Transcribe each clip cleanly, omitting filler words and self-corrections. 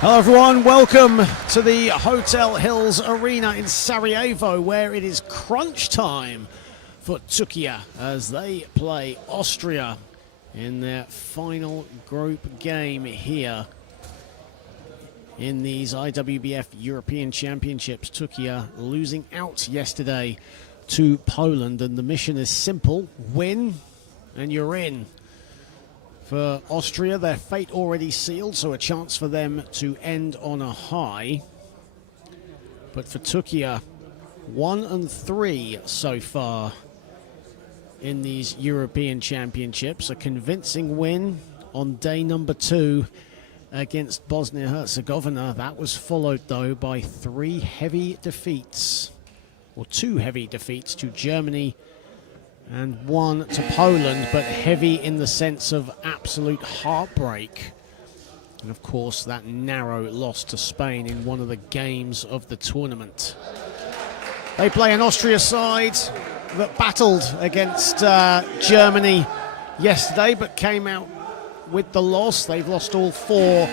Hello everyone, welcome to the Hotel Hills Arena in Sarajevo, where it is crunch time for Türkiye as they play Austria in their final group game here in these IWBF European Championships. Türkiye losing out yesterday to Poland, and the mission is simple: win and you're in. For Austria, their fate already sealed, so a chance for them to end on a high. But for Türkiye, 1-3 so far in these European Championships. A convincing win on day number 2 against Bosnia-Herzegovina. That was followed, though, by 3 heavy defeats, or 2 heavy defeats to Germany and 1 to Poland, but heavy in the sense of absolute heartbreak. And of course, that narrow loss to Spain in one of the games of the tournament. They play an Austria side that battled against Germany yesterday, but came out with the loss. They've lost all 4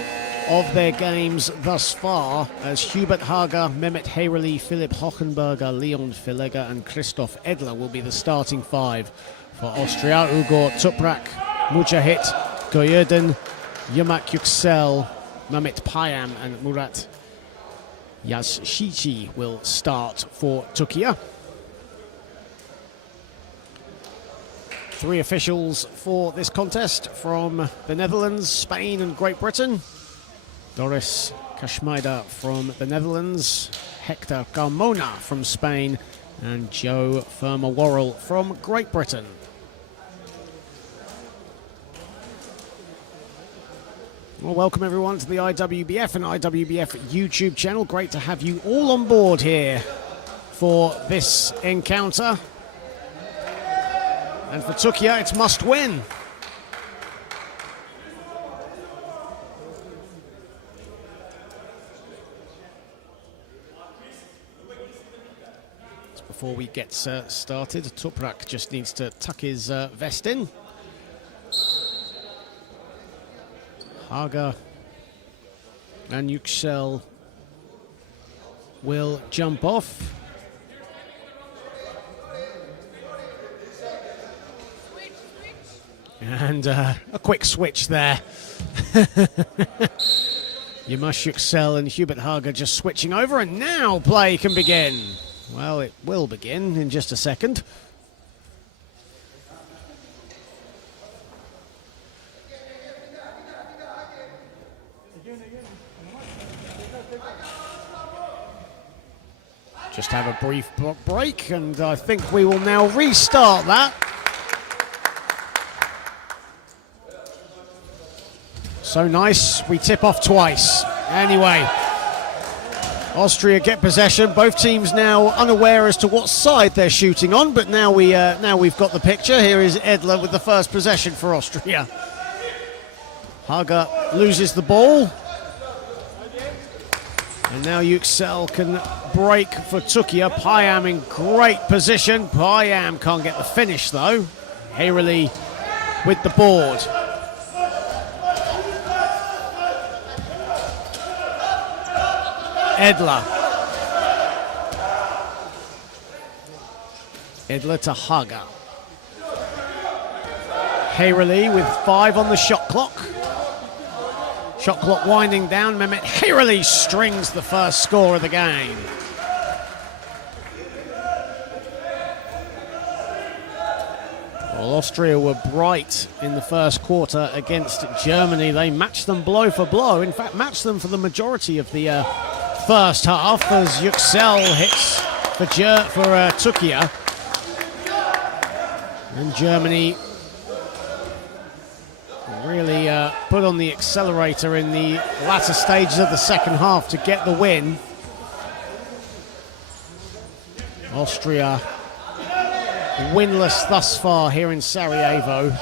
of their games thus far, as Hubert Hager, Mehmet Heyreli, Philipp Hochenberger, Leon Filega and Christoph Edler will be the starting 5 for Austria. Ugur Toprak, Mujahid Goyerden, Yamak Yüksel, Mehmet Payam and Murat Yazşici will start for Türkiye. 3 officials for this contest from the Netherlands, Spain and Great Britain. Doris Kashmaida from the Netherlands, Hector Carmona from Spain, and Joe Firma-Worrell from Great Britain. Well, welcome everyone to the IWBF and IWBF YouTube channel. Great to have you all on board here for this encounter. And for Türkiye, it's must win. Before we get started, Toprak just needs to tuck his vest in. Hager and Yüksel will jump off. And a quick switch there. Yamash Yüksel and Hubert Hager just switching over, and now play can begin. Well, it will begin in just a second. Just have a brief break, and I think we will now restart that. So nice, we tip off twice. Anyway, Austria get possession. Both teams now unaware as to what side they're shooting on, but now we've got the picture. Here is Edler with the first possession for Austria. Hager loses the ball, and now Yüksel can break for Türkiye. Payam in great position. Payam can't get the finish though. Heyreli with the board. Edler to Hager. Heyreli with 5 on the shot clock. Shot clock winding down. Mehmet Heyreli strings the first score of the game. Well, Austria were bright in the first quarter against Germany. They matched them blow for blow. In fact, matched them for the majority of the first half, as Yüksel hits for Türkiye. And Germany really put on the accelerator in the latter stages of the second half to get the win. Austria winless thus far here in Sarajevo.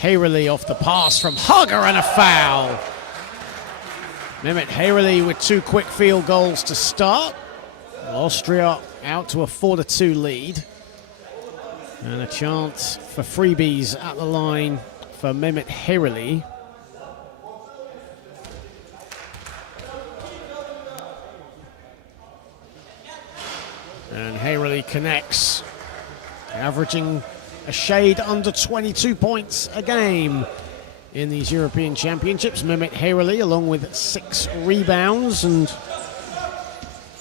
Heyreli off the pass from Hager, and a foul. Mehmet Heyreli with 2 quick field goals to start. Austria out to a 4-2 lead. And a chance for freebies at the line for Mehmet Heyreli. And Hayrley connects, averaging a shade under 22 points a game in these European Championships. Mehmet Hayrley, along with 6 rebounds and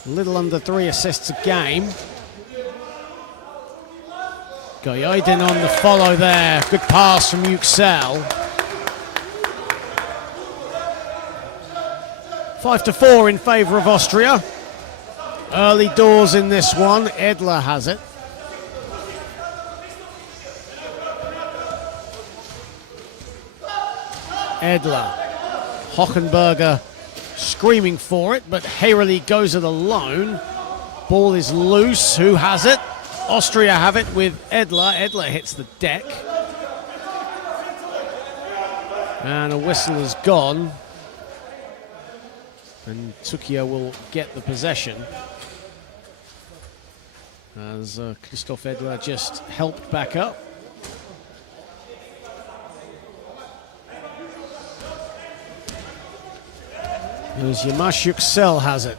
a little under 3 assists a game. Goyaydin on the follow there. Good pass from Yüksel. 5-4 in favour of Austria. Early doors in this one. Edler has it. Edler. Hochenberger screaming for it, but Hayrley goes it alone. Ball is loose. Who has it? Austria have it with Edler. Edler hits the deck. And a whistle is gone. And Türkiye will get the possession. As Christoph Edler just helped back up. As Yılmaz Yüksel has it.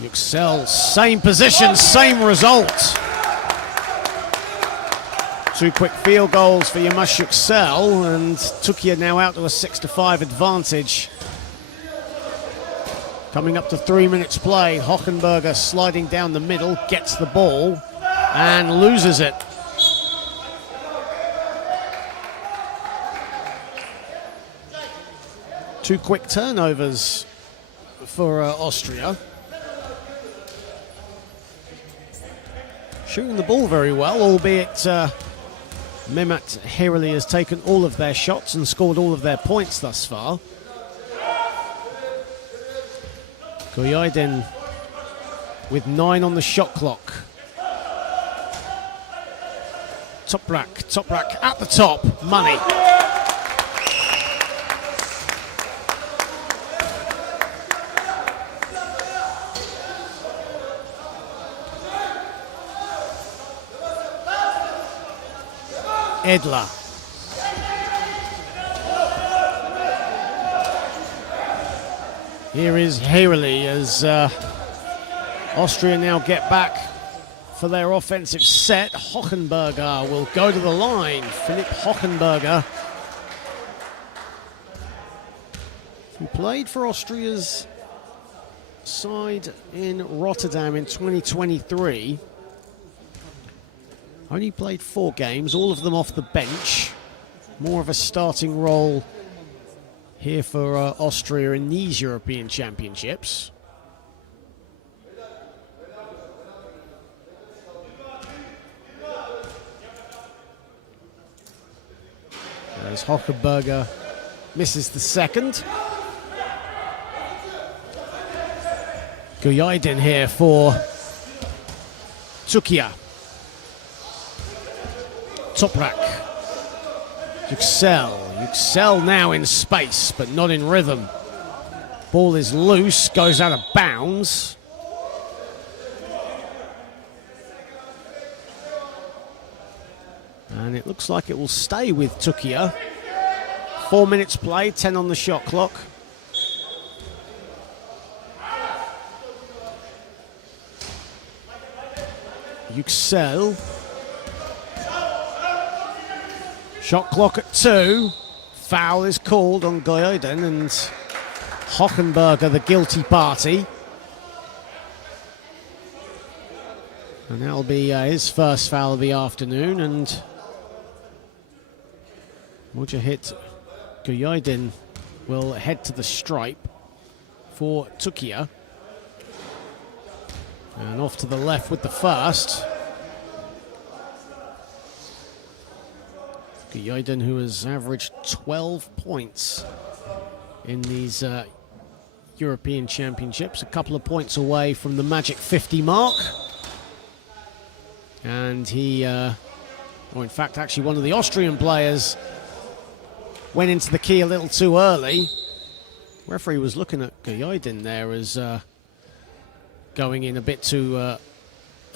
Yüksel, same position, same result. 2 quick field goals for Yılmaz Yüksel, and Türkiye now out to a 6-5 advantage. Coming up to 3 minutes play, Hochenberger sliding down the middle, gets the ball and loses it. Two quick turnovers for Austria. Shooting the ball very well, albeit Mehmet Hayrley has taken all of their shots and scored all of their points thus far. Goyaydin with 9 on the shot clock. Toprak at the top, money. Edler. Here is Hayrley as Austria now get back for their offensive set. Hochenberger will go to the line. Philipp Hochenberger, who played for Austria's side in Rotterdam in 2023. Only played 4 games, all of them off the bench. More of a starting role here for Austria in these European Championships. As Hochenberger misses the second. Goyaydin here for Türkiye. Toprak. Yüksel now in space, but not in rhythm. Ball is loose, goes out of bounds. And it looks like it will stay with Türkiye. 4 minutes play, 10 on the shot clock. Yüksel. Shot clock at 2. Foul is called on Goyaydin, and Hochenberger the guilty party. And that'll be his first foul of the afternoon, and Mujahid Goyaydin will head to the stripe for Türkiye. And off to the left with the first. Goyaydin, who has averaged 12 points in these European Championships, a couple of points away from the magic 50 mark. And he, or in fact, actually one of the Austrian players went into the key a little too early. The referee was looking at Goyaydin there as going in a bit too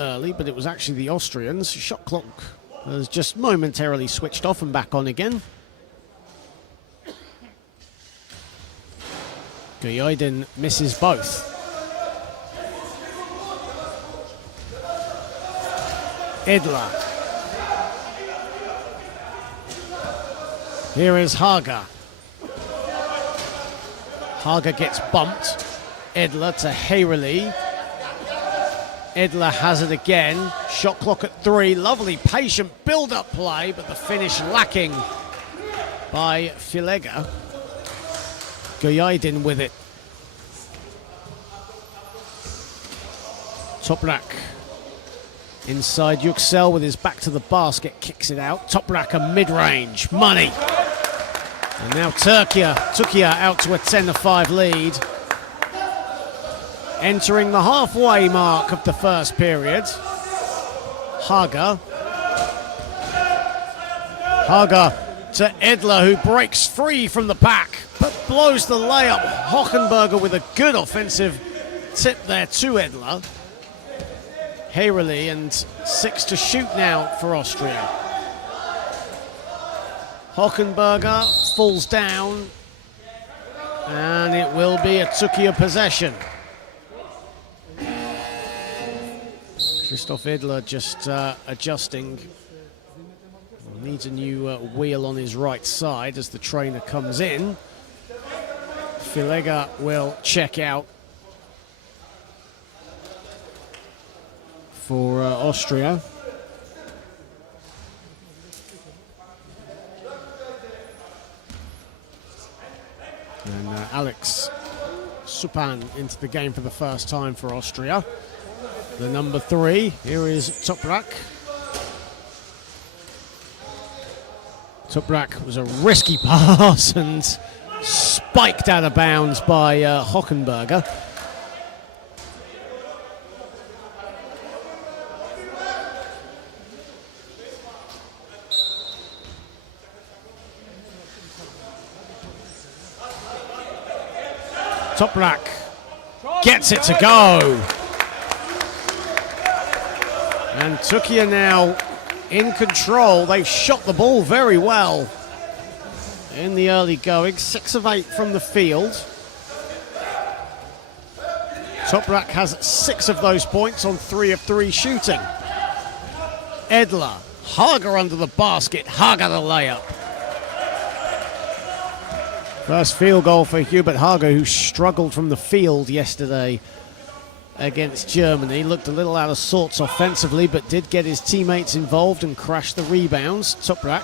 early, but it was actually the Austrians. Shot clock has just momentarily switched off and back on again. Guyaidin misses both. Edler. Here is Haga. Haga gets bumped. Edler to Hayreli. Edler has it again. Shot clock at 3. Lovely patient build-up play, but the finish lacking by Filega. Guyaidin with it. Toprak inside Yüksel with his back to the basket, kicks it out. Toprak a mid-range, money. And now Türkiye out to a 10-5 lead. Entering the halfway mark of the first period. Haga to Edler, who breaks free from the pack, but blows the layup. Hockenberger with a good offensive tip there to Edler. Hayreli, and 6 to shoot now for Austria. Hockenberger falls down, and it will be a Türkiye possession. Christoph Edler just adjusting. Needs a new wheel on his right side as the trainer comes in. Filega will check out for Austria. And Alex Supan into the game for the first time for Austria. The number 3, here is Toprak. Toprak was a risky pass and spiked out of bounds by Hockenberger. Toprak gets it to go. And Türkiye now in control. They've shot the ball very well in the early going. 6 of 8 from the field. Toprak has 6 of those points on 3 of 3 shooting. Edler, Haga under the basket, Haga the layup. First field goal for Hubert Haga, who struggled from the field yesterday against Germany. Looked a little out of sorts offensively, but did get his teammates involved and crash the rebounds. Toprak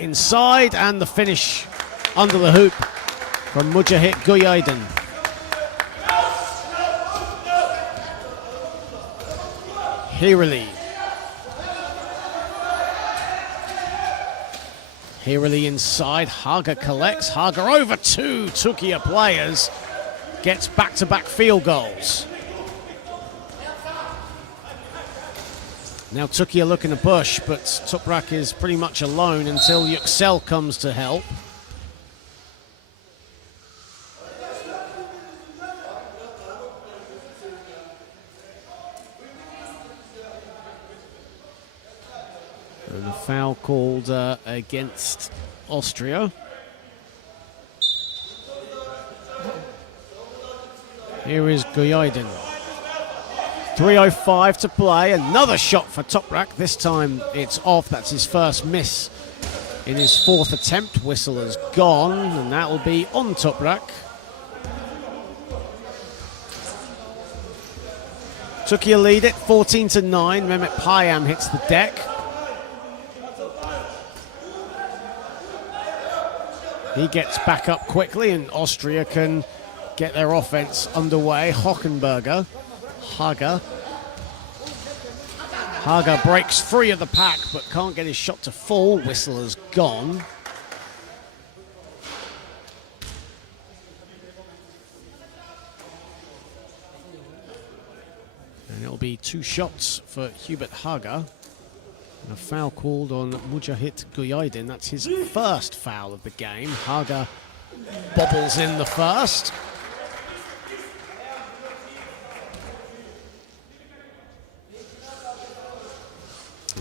inside, and the finish under the hoop from Mujahid Guyaidin. Hayreli inside, Haga collects, Haga over 2 Türkiye players, gets back-to-back field goals. Now Türkiye looking to push, but Toprak is pretty much alone until Yüksel comes to help. And a foul called against Austria. Here is Guyaidin. 3:05 to play. Another shot for Toprak. This time it's off. That's his first miss in his 4th attempt. Whistle has gone, and that will be on Toprak. Türkiye lead it 14-9. Mehmet Payam hits the deck. He gets back up quickly, and Austria can get their offense underway. Hockenberger, Haga breaks free of the pack, but can't get his shot to fall. Whistle has gone. And it'll be 2 shots for Hubert Haga. And a foul called on Mujahid Guyaidin. That's his first foul of the game. Haga bobbles in the first.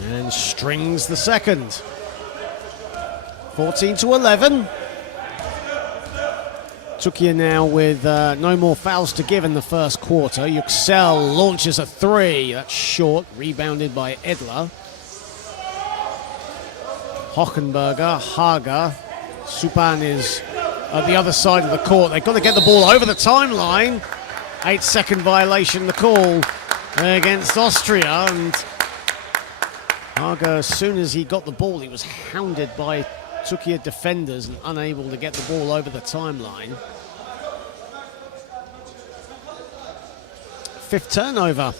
And strings the second. 14-11. Türkiye now with no more fouls to give in the first quarter. Yüksel launches a three. That's short, rebounded by Edler. Hockenberger, Haga. Supan is at the other side of the court. They've got to get the ball over the timeline. 8-second violation, the call against Austria. And Haga, as soon as he got the ball, he was hounded by Türkiye defenders and unable to get the ball over the timeline. Fifth turnover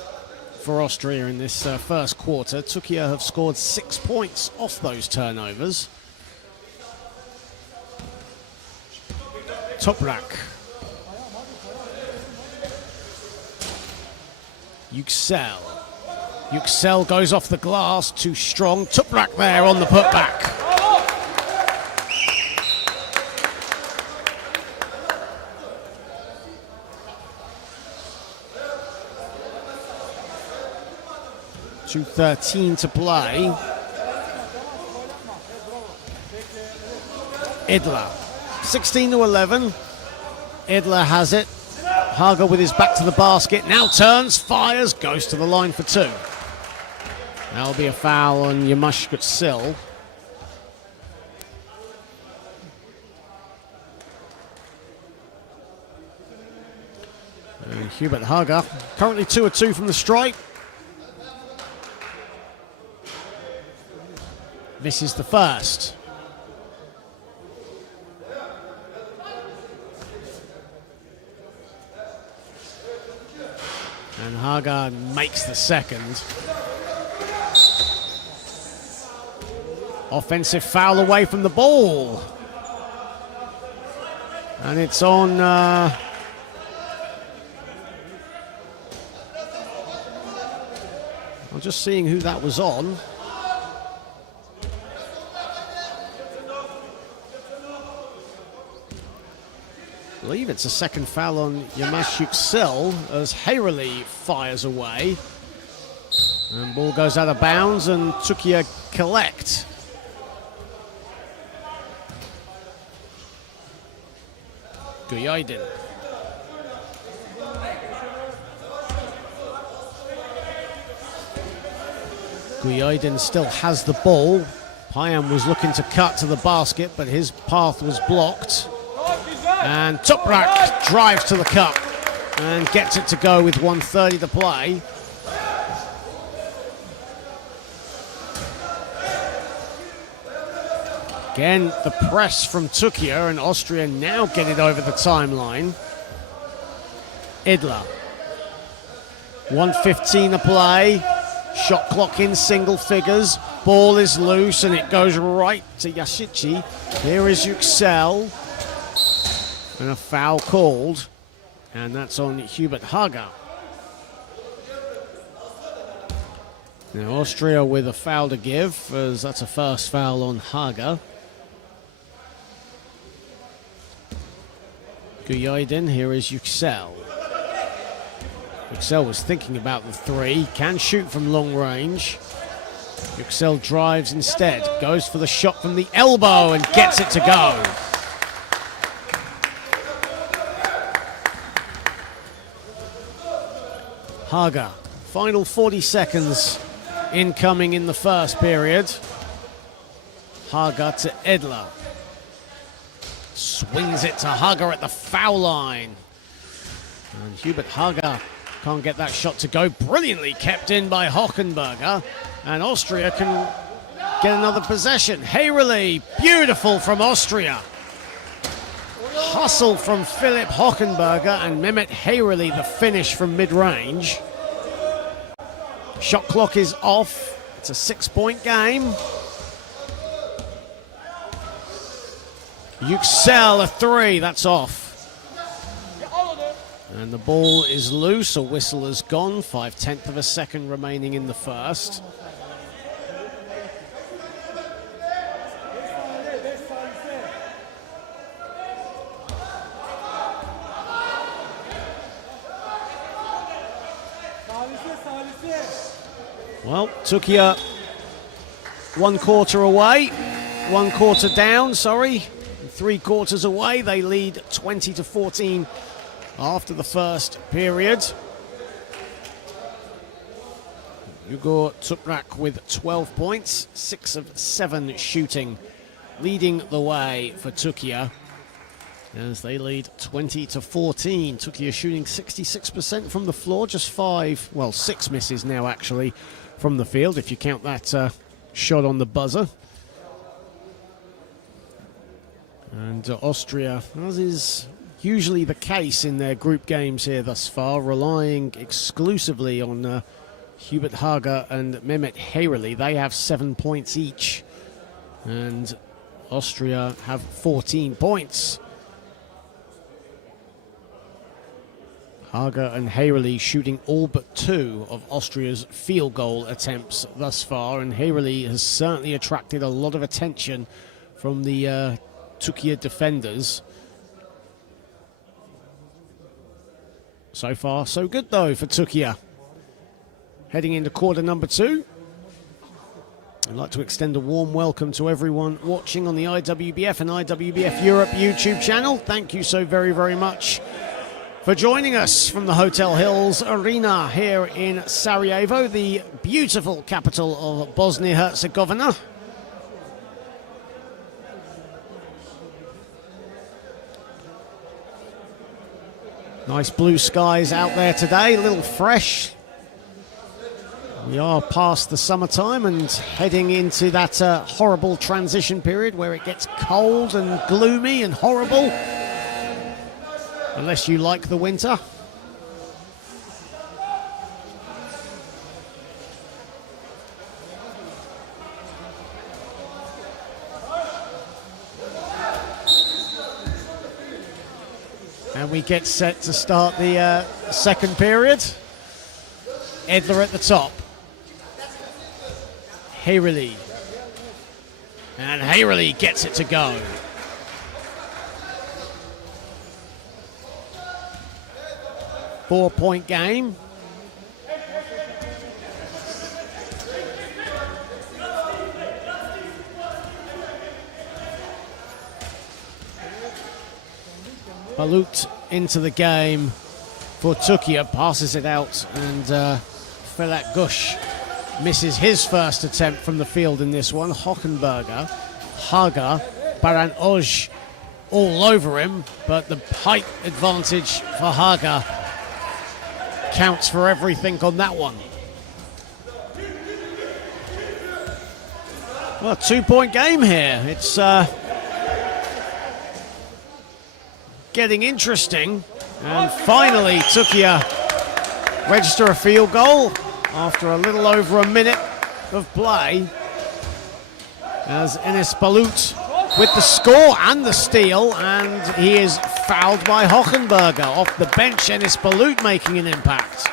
for Austria in this first quarter. Türkiye have scored 6 points off those turnovers. Toprak. Yüksel. Yüksel goes off the glass, too strong. Toprak there on the putback. .2:13 to play. Edler, 16-11. Edler has it. Haga with his back to the basket. Now turns, fires, goes to the line for two. That'll be a foul on Yüksel. And Hubert Haga, currently 2 of 2 from the stripe. Misses the first. And Haga makes the second. Offensive foul away from the ball. And it's on I'm just seeing who that was on. I believe it's a second foul on Yüksel as Heyreli fires away. And ball goes out of bounds and Türkiye collect. Günaydın. Günaydın still has the ball. Payam was looking to cut to the basket, but his path was blocked. And Toprak drives to the cup and gets it to go with 1:30 to play. Again, the press from Türkiye, and Austria now get it over the timeline. Edler. 1:15 to play. Shot clock in single figures. Ball is loose and it goes right to Yashici. Here is Yüksel. And a foul called. And that's on Hubert Haga. Now Austria with a foul to give, as that's a first foul on Haga. Günaydın, here is Yüksel. Yüksel was thinking about the three, can shoot from long range. Yüksel drives instead, goes for the shot from the elbow and gets it to go. Haga, final 40 seconds incoming in the first period. Haga to Edler. Swings it to Haga at the foul line. And Hubert Haga can't get that shot to go. Brilliantly kept in by Hockenberger. And Austria can get another possession. Heyreli, beautiful from Austria. Hustle from Philip Hockenberger and Mehmet Heyreli, the finish from mid-range. Shot clock is off. It's a 6-point game. Yüksel, a three, that's off. And the ball is loose, a whistle has gone. 5/10 of a second remaining in the first. Well, Türkiye 1 quarter away, 1 quarter down, sorry. 3/4 away. They lead 20-14 after the first period. Igor Tuprak with 12 points, 6 of 7 shooting, leading the way for Türkiye as they lead 20-14. Türkiye shooting 66% from the floor, just 6 misses now actually from the field, if you count that shot on the buzzer. And Austria, as is usually the case in their group games here thus far, relying exclusively on Hubert Haga and Mehmet Heyreli. They have 7 points each, and Austria have 14 points. Haga and Heyreli shooting all but 2 of Austria's field goal attempts thus far, and Heyreli has certainly attracted a lot of attention from the Türkiye defenders. So far, so good though for Türkiye. Heading into quarter number 2. I'd like to extend a warm welcome to everyone watching on the IWBF and IWBF Europe YouTube channel. Thank you so very, very much for joining us from the Hotel Hills Arena here in Sarajevo, the beautiful capital of Bosnia-Herzegovina. Nice blue skies out there today, a little fresh. We are past the summertime and heading into that horrible transition period where it gets cold and gloomy and horrible. Unless you like the winter. And we get set to start the second period. Edler at the top. Heyreli. And Heyreli gets it to go. Four-point game. Balut into the game for Türkiye, passes it out, and Felat Gush misses his first attempt from the field in this one. Hockenberger, Haga, Baran Oj all over him, but the height advantage for Haga counts for everything on that one. Well, a 2-point game here. It's getting interesting. And finally, Türkiye register a field goal after a little over a minute of play. As Enes Balut with the score and the steal, and he is fouled by Hockenberger. Off the bench, Enes Balut making an impact.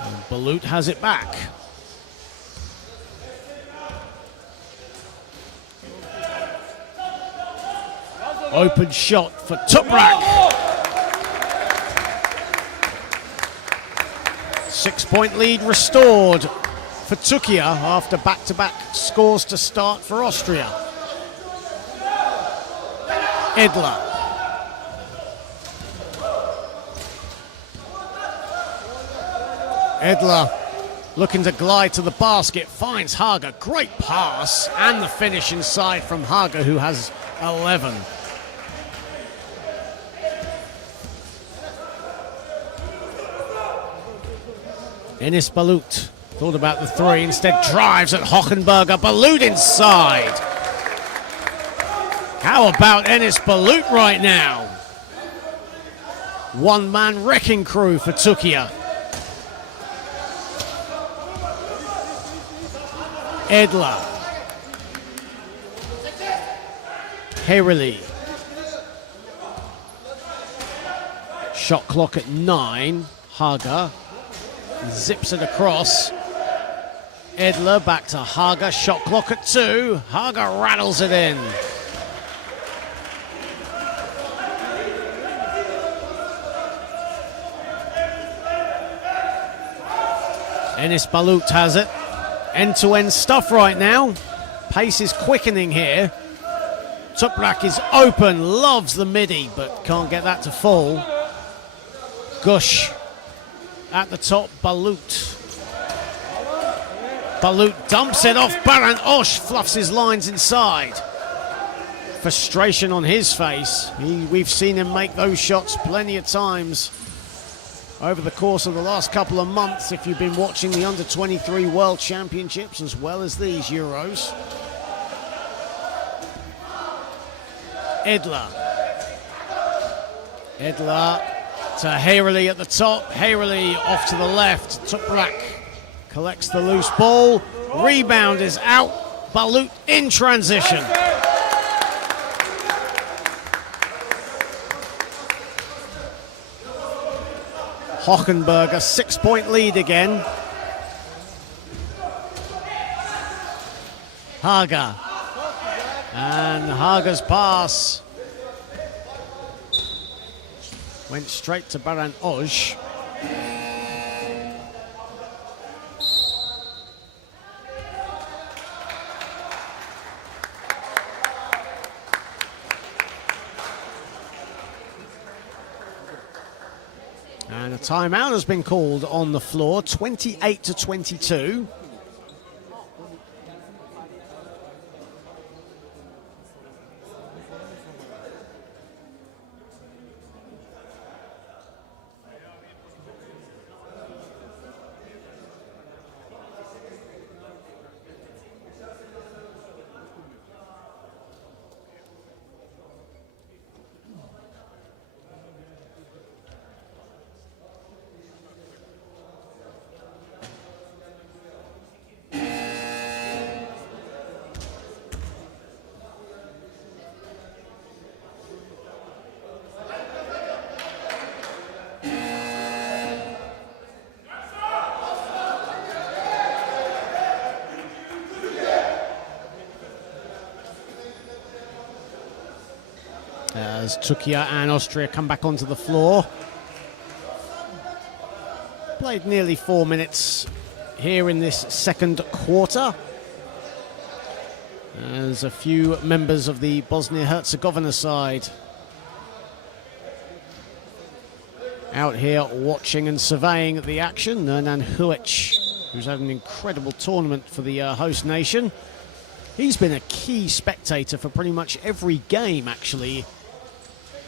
And Balut has it back. Open shot for Tuprak. 6-point lead restored for Türkiye after back-to-back scores to start for Austria. Edler. Edler looking to glide to the basket, finds Haga. Great pass, and the finish inside from Haga, who has 11. Enes Balut thought about the three, instead drives at Hockenberger. Balut inside. How about Enes Balut right now? One-man wrecking crew for Türkiye. Edler. Heyreli. Shot clock at 9. Haga zips it across. Edler back to Haga. Shot clock at 2. Haga rattles it in. Enis Balut has it. End-to-end stuff right now. Pace is quickening here. Toprak is open, loves the midi, but can't get that to fall. Gush at the top, Balut. Balut dumps it off Baran Osh, fluffs his lines inside. Frustration on his face. We've seen him make those shots plenty of times over the course of the last couple of months, if you've been watching the Under-23 World Championships as well as these Euros. Edler to Hayreli at the top. Hayreli off to the left. Toprak collects the loose ball. Rebound is out. Balut in transition. Hockenberger, 6-point lead again. Haga. And Haga's pass went straight to Baran Oj. And a timeout has been called on the floor, 28-22. As Türkiye and Austria come back onto the floor. Played nearly 4 minutes here in this second quarter. As a few members of the Bosnia-Herzegovina side out here watching and surveying the action. Nernan Huic, who's had an incredible tournament for the host nation. He's been a key spectator for pretty much every game, actually,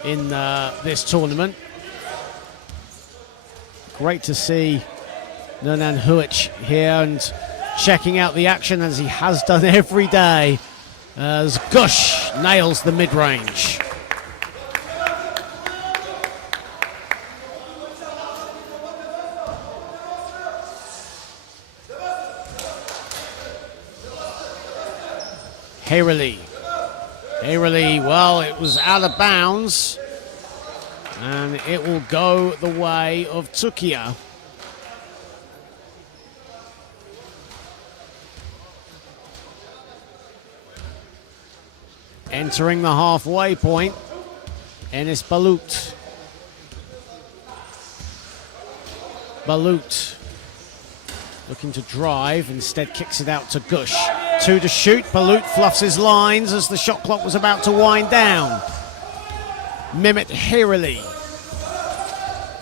in this tournament. Great to see Nernan Huic here and checking out the action, as he has done every day, as Gush nails the mid-range. Hayreli, well, it was out of bounds, and it will go the way of Türkiye. Entering the halfway point, Enis Balut. Balut looking to drive, instead kicks it out to Gush. 2 to shoot. Balut fluffs his lines as the shot clock was about to wind down. Mehmet Hayreli.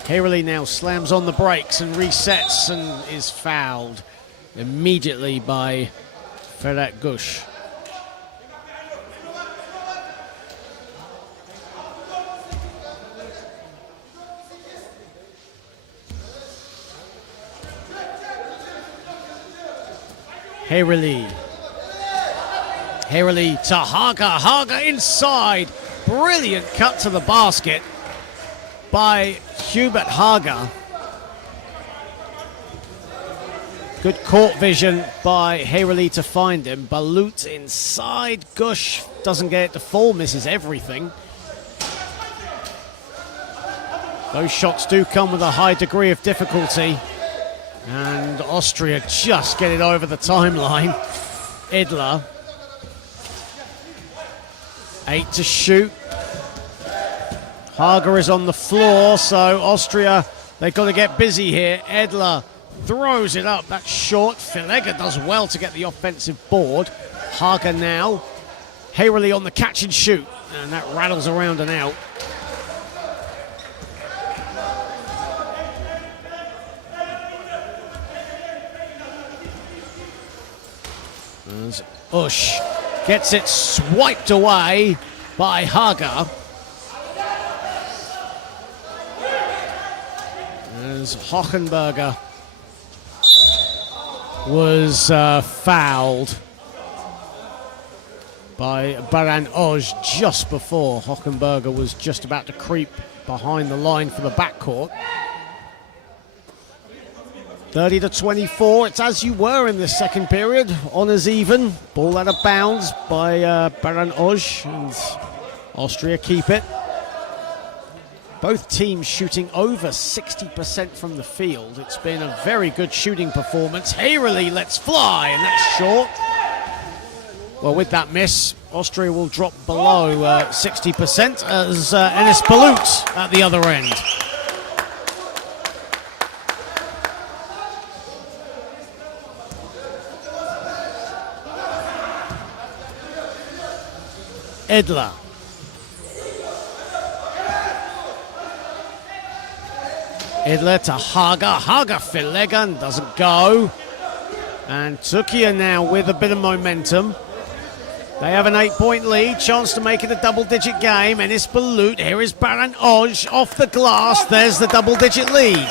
Hayreli now slams on the brakes and resets and is fouled immediately by Ferhat Gush. Hayreli to Haga. Haga inside. Brilliant cut to the basket by Hubert Haga. Good court vision by Hayreli to find him. Balut inside. Gush doesn't get it to fall, misses everything. Those shots do come with a high degree of difficulty. And Austria just get it over the timeline. Edler. 8 to shoot. Haga is on the floor, so Austria, they've got to get busy here. Edler throws it up. That's short. Filega does well to get the offensive board. Haga now. Hayrely on the catch and shoot. And that rattles around and out. As Ush gets it swiped away by Haga. As Hockenberger was fouled by Baran Oj just before Hockenberger was just about to creep behind the line for the backcourt. 30-24, it's as you were in the second period, honours even. Ball out of bounds by Baran Oj, and Austria keep it. Both teams shooting over 60% from the field. It's been a very good shooting performance. Hayrely lets fly, and that's short. Well, with that miss, Austria will drop below 60% as Enes Balut at the other end. Edler. Edler to Haga. Haga Filega doesn't go. And Türkiye now with a bit of momentum. They have an 8-point lead. Chance to make it a double-digit game. Enes Balut. Here is Baran Oj off the glass. There's the double-digit lead.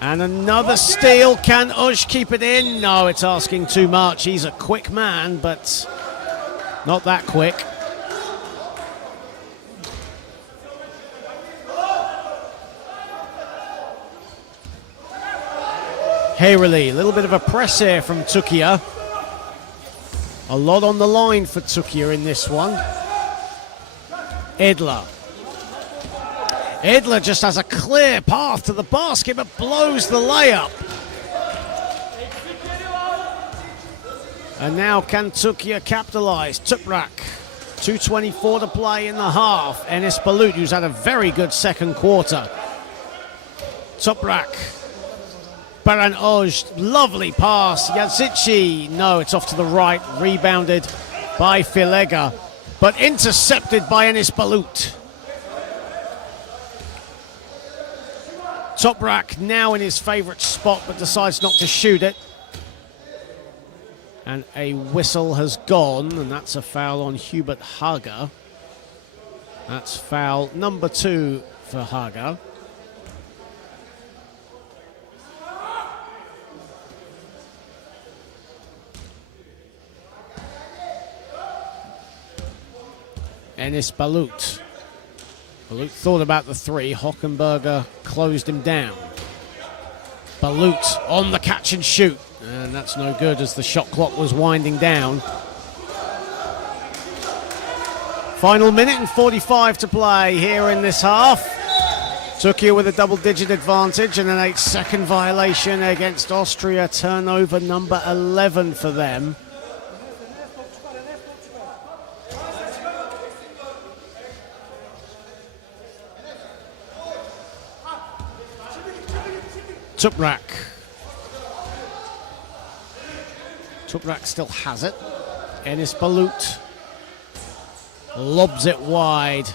And another steal. Can Oj keep it in? No, it's asking too much. He's a quick man, but not that quick. Hayrely, a little bit of a press here from Türkiye. A lot on the line for Türkiye in this one. Edler. Edler just has a clear path to the basket, but blows the layup. And now can Türkiye capitalize? Toprak, 2:24 to play in the half. Enes Balut, who's had a very good second quarter. Toprak, Baran Oj, lovely pass. Yazici, no, it's off to the right. Rebounded by Filega, but intercepted by Enes Balut. Toprak now in his favourite spot, but decides not to shoot it. And a whistle has gone, and that's a foul on Hubert Haga. That's foul number 2 for Haga. Enes Balut. Balut thought about the three. Hockenberger closed him down. Balut on the catch and shoot. And that's no good as the shot clock was winding down. Final minute and 45 to play here in this half. Türkiye with a double-digit advantage and an 8-second violation against Austria. Turnover number 11 for them. Toprak. Toprak still has it. Enes Balut lobs it wide.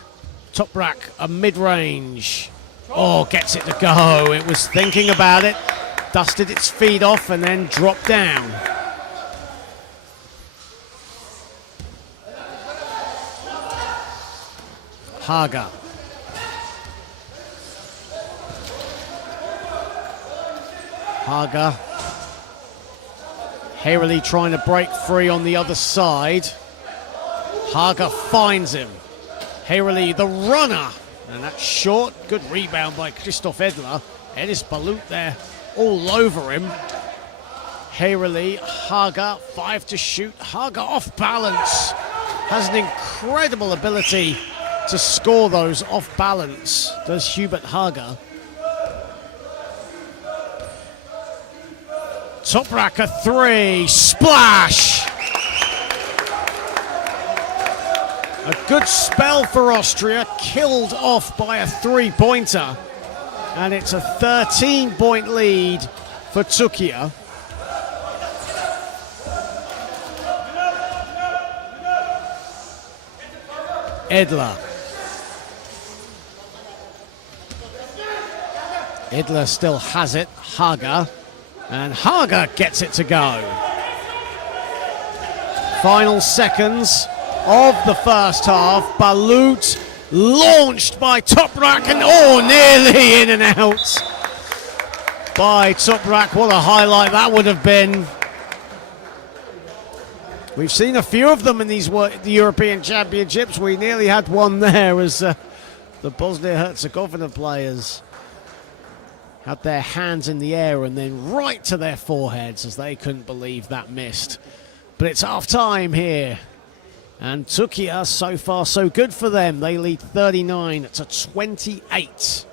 Toprak, a mid-range. Oh, gets it to go. It was thinking about it. Dusted its feet off and then dropped down. Haga. Haga. Hayrely trying to break free on the other side. Haga finds him. Hayrely, the runner. And that's short. Good rebound by Christoph Edler. Enes Balut there all over him. Hayrely, Haga, 5 to shoot. Haga off balance. Has an incredible ability to score those off balance. Does Hubert Haga. Toprak, a 3, splash! A good spell for Austria, killed off by a three-pointer. And it's a 13-point lead for Türkiye. Edler still has it. Haga. And Haga gets it to go. Final seconds of the first half. Balut launched by Toprak and nearly in and out by Toprak. What a highlight that would have been. We've seen a few of them in the European Championships. We nearly had one there as the Bosnia-Herzegovina players had their hands in the air and then right to their foreheads as they couldn't believe that missed. But it's half-time here. And Türkiye, so far so good for them. They lead 39-28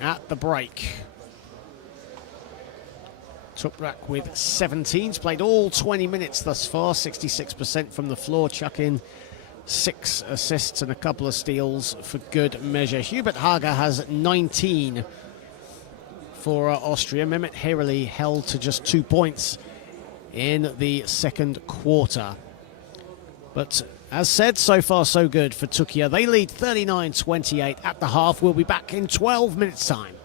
at the break. Toprak with 17. He's played all 20 minutes thus far, 66% from the floor, chucking 6 assists and a couple of steals for good measure. Hubert Haga has 19 for Austria. Mehmet Hereli held to just 2 points in the second quarter. But as said, so far so good for Türkiye. They lead 39-28 at the half. We'll be back in 12 minutes' time.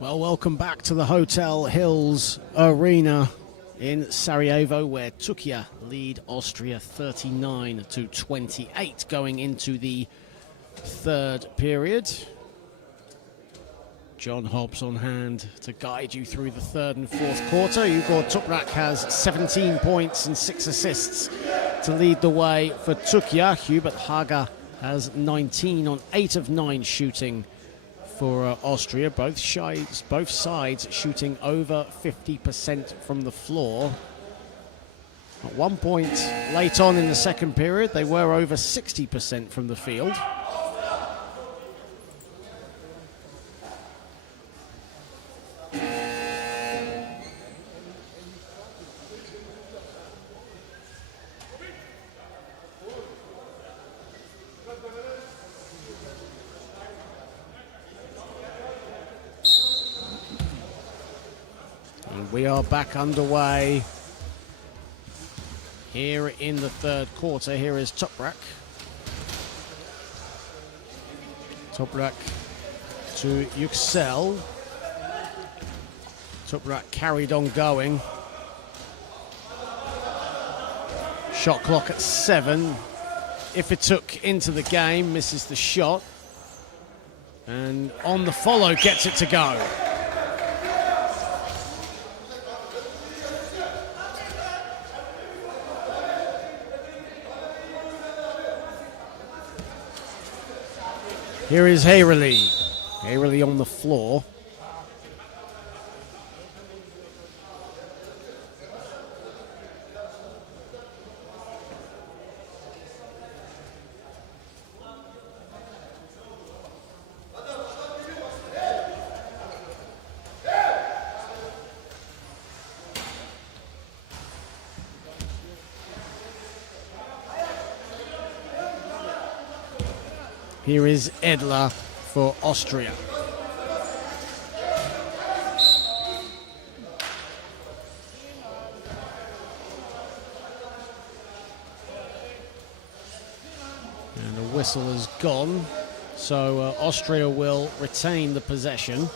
Well, welcome back to the Hotel Hills Arena in Sarajevo, where Türkiye lead Austria 39-28 going into the third period. John Hobbs on hand to guide you through the third and fourth quarter. Igor Toprak has 17 points and 6 assists to lead the way for Türkiye. Hubert Haga has 19 on 8 of 9 shooting for Austria. Both sides shooting over 50% from the floor. At one point late on in the second period, they were over 60% from the field. We are back underway here in the third quarter. Here is Toprak. Toprak to Yüksel. Toprak carried on going. Shot clock at 7. If it took into the game, misses the shot. And on the follow, gets it to go. Here is Hayreli. Hayreli on the floor. Here is Edler for Austria. And the whistle has gone, so Austria will retain the possession.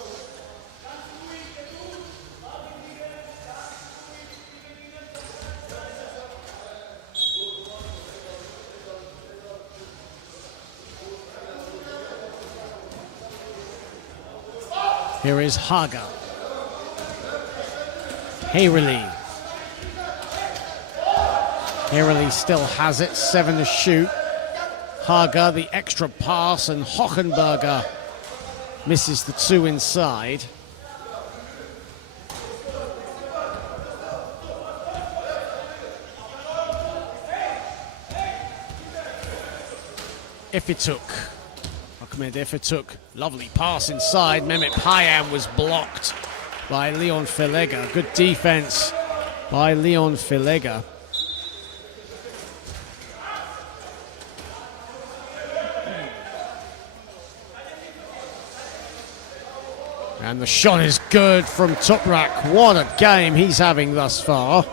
Here is Haga. Hayreli. Hayreli still has it, 7 to shoot. Haga, the extra pass, and Hochenberger misses the 2 inside. If it took. If it took, lovely pass inside. Mehmet Payam was blocked by Leon Filega. Good defense by Leon Filega. And the shot is good from Toprak. What a game he's having thus far.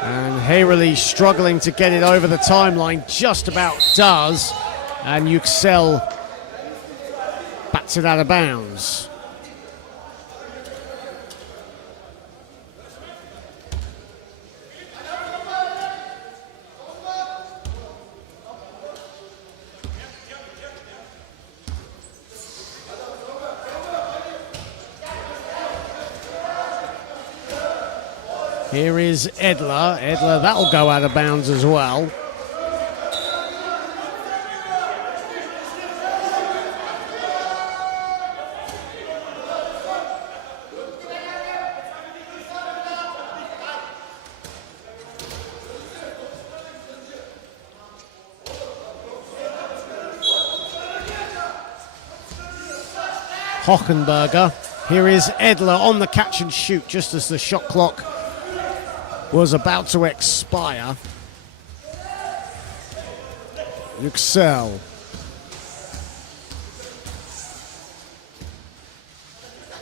And Hayreli struggling to get it over the timeline, just about does. And Yüksel bats it out of bounds. Here is Edler. Edler, that'll go out of bounds as well. Hochenberger. Here is Edler on the catch and shoot just as the shot clock was about to expire. Yüksel.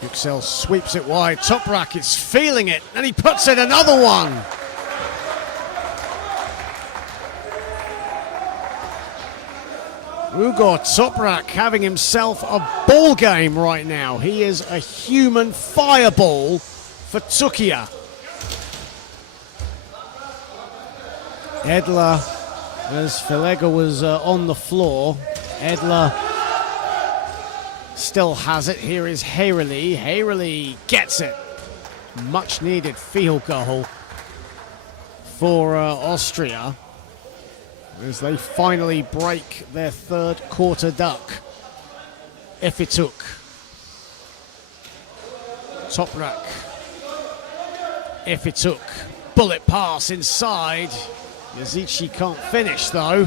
Yüksel sweeps it wide. Toprak is feeling it, and he puts in another one. Ugor Toprak having himself a ball game right now. He is a human fireball for Türkiye. Edler, as Felega was on the floor, Edler still has it. Here is Hayreli. Hayreli gets it. Much needed field goal for Austria as they finally break their third quarter duck. Efituk. Toprak. Efituk. Bullet pass inside. Yazici can't finish though.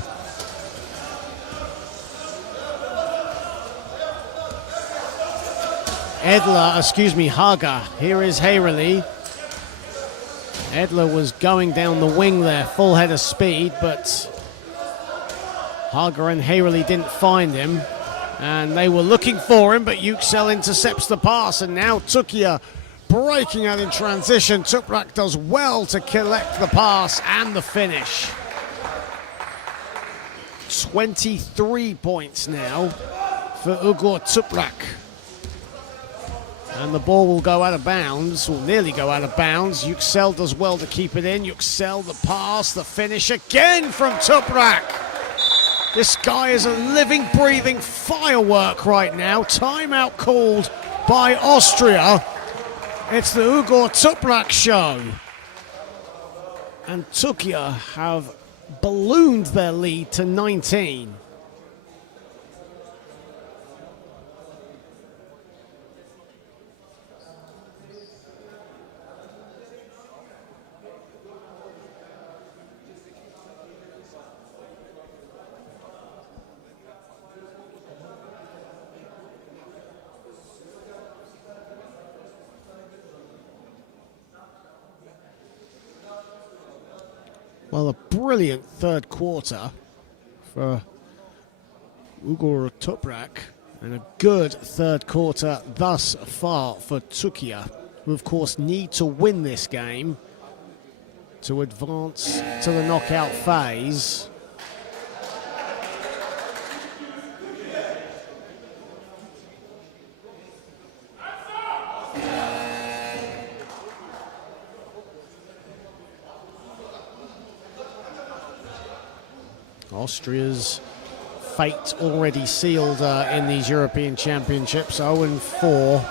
Haga. Here is Hayreli. Edler was going down the wing there, full head of speed, but Haga and Hayreli didn't find him. And they were looking for him, but Yüksel intercepts the pass, and now Türkiye breaking out in transition. Toprak does well to collect the pass and the finish. 23 points now for Ugor Toprak. And the ball will go out of bounds, will nearly go out of bounds. Yüksel does well to keep it in. Yüksel, the pass, the finish again from Toprak. This guy is a living, breathing firework right now. Timeout called by Austria. It's the Ugor Toprak show. And Türkiye have ballooned their lead to 19. Well, a brilliant third quarter for Ugor Toprak and a good third quarter thus far for Türkiye, who of course need to win this game to advance to the knockout phase. Austria's fate already sealed in these European Championships, 0-4.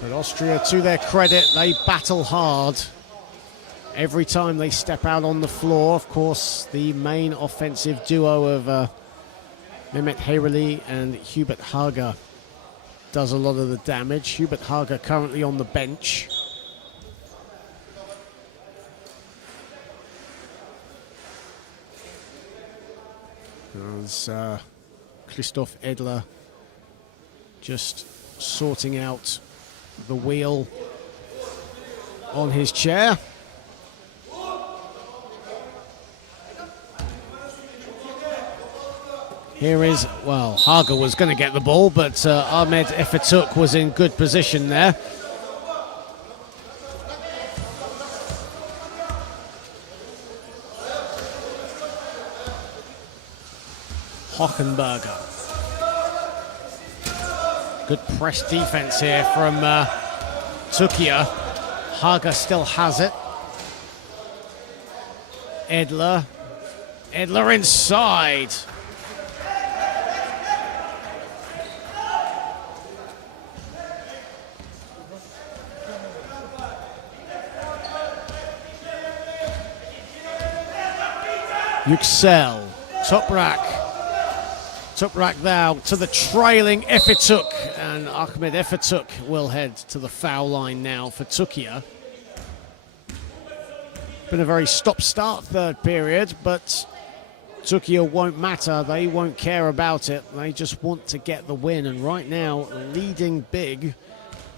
But Austria, to their credit, they battle hard every time they step out on the floor. Of course, the main offensive duo of Mehmet Hayreli and Hubert Haga does a lot of the damage. Hubert Haga currently on the bench. As Christoph Edler just sorting out the wheel on his chair. Here is, well, Haga was going to get the ball, but Ahmed Efituk was in good position there. Hockenberger. Good press defense here from Türkiye. Haga still has it. Edler. Edler inside. Yüksel, Toprak now to the trailing Efituk, and Ahmed Efituk will head to the foul line now for Türkiye. Been a very stop-start third period, but Türkiye won't matter. They won't care about it. They just want to get the win, and right now leading big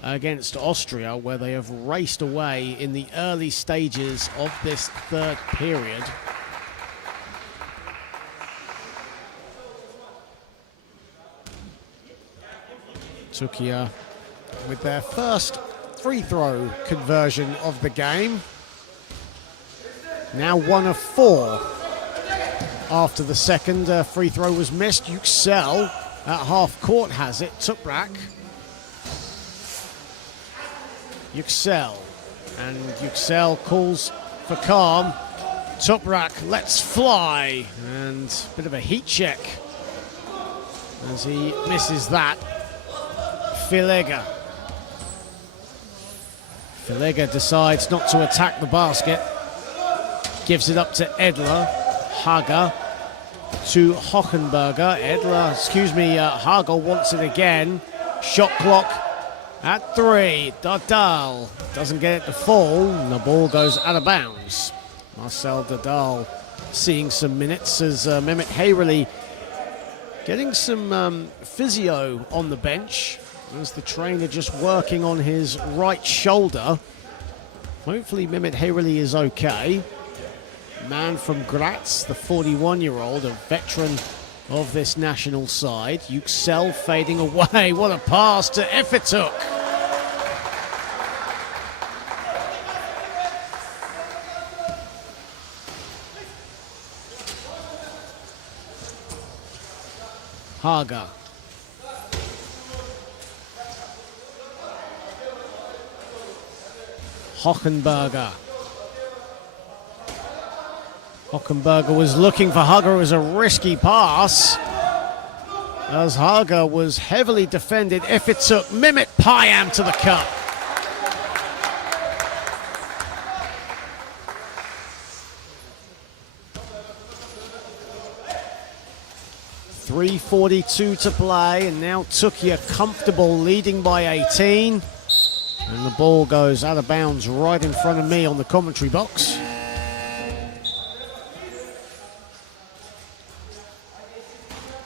against Austria, where they have raced away in the early stages of this third period. Türkiye with their first free throw conversion of the game. Now 1 of 4 after the second free throw was missed. Yüksel at half court has it. Toprak. Yüksel. And Yüksel calls for calm. Toprak lets fly. And a bit of a heat check as he misses that. Filega. Filega decides not to attack the basket. Gives it up to Edler. Haga to Hockenberger. Haga wants it again. Shot clock at 3. Dardal doesn't get it to fall. And the ball goes out of bounds. Marcel Dardal seeing some minutes as Mehmet Hayreli getting some physio on the bench as the trainer just working on his right shoulder. Hopefully Mehmet Hayreli is okay. Man from Graz, the 41-year-old, a veteran of this national side. Yüksel fading away. What a pass to Efituk. Haga. Hockenberger. Hockenberger was looking for Haga. It was a risky pass as Haga was heavily defended. Efituk, Mehmet Payam to the cup. .342 to play, and now Türkiye comfortable, leading by 18. And the ball goes out of bounds right in front of me on the commentary box.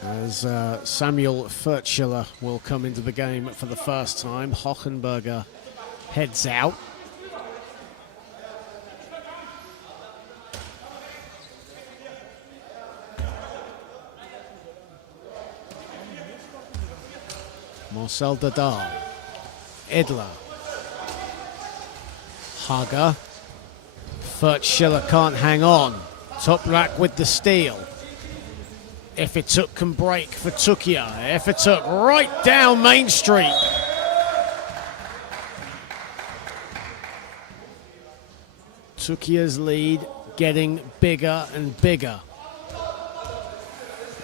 As Samuel Furtschiller will come into the game for the first time. Hockenberger heads out. Marcel Dardal. Edler. Haga. Furtschiller can't hang on. Toprak with the steal. Efituk can break for Türkiye. Efituk right down Main Street. Türkiye's lead getting bigger and bigger.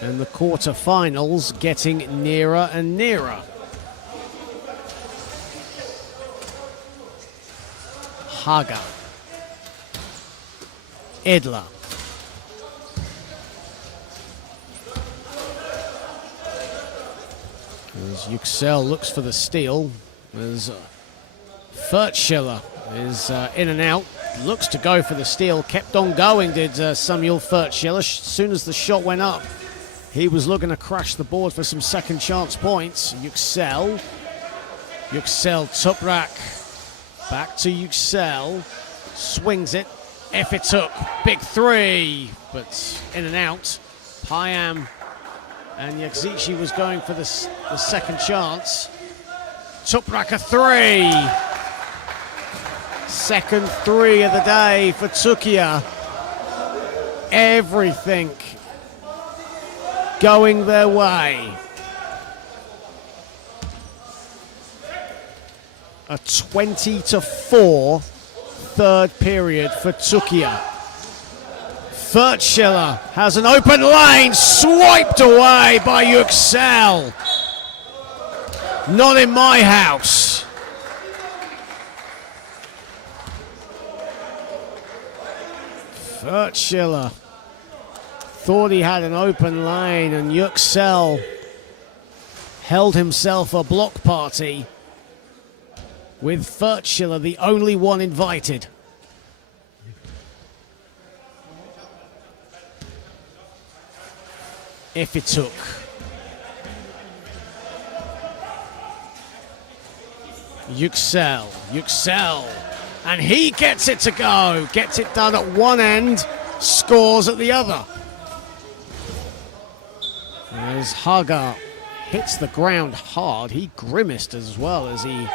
And the quarterfinals getting nearer and nearer. Haga. Edler. As Yüksel looks for the steal, as Furtschiller is in and out, looks to go for the steal, kept on going, did Samuel Furtschiller. As soon as the shot went up, he was looking to crash the board for some second chance points. Yüksel, Toprak, back to Yüksel, swings it, Efituk, big three, but in and out. Payam and Yakzici was going for the second chance. Toprak a three. Second three of the day for Türkiye. Everything going their way. A 20-4 third period for Türkiye. Furtschiller has an open lane, swiped away by Yüksel. Not in my house. Furtschiller thought he had an open lane, and Yüksel held himself a block party with Furtschiller the only one invited. Efituk. Yüksel, and he gets it to go, gets it done at one end, scores at the other. As Haga hits the ground hard, he grimaced as well as he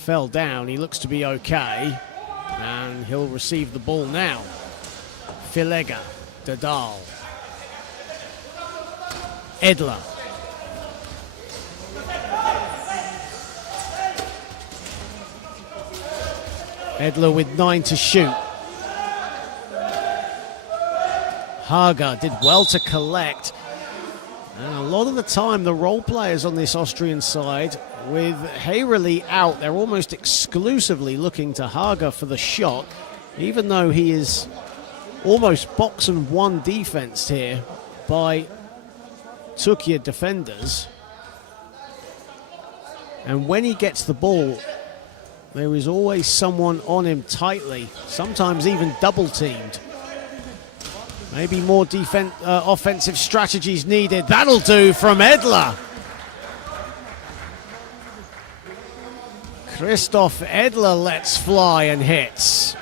fell down. He looks to be okay. And he'll receive the ball now. Filega, Dadal, Edler. Edler with 9 to shoot. Haga did well to collect. And a lot of the time, the role players on this Austrian side, with Hayreli out, they're almost exclusively looking to Haga for the shot, even though he is almost box and one defensed here by Türkiye defenders. And when he gets the ball, there is always someone on him tightly, sometimes even double-teamed. Maybe more offensive strategies needed. That'll do from Edler. Christoph Edler lets fly and hits.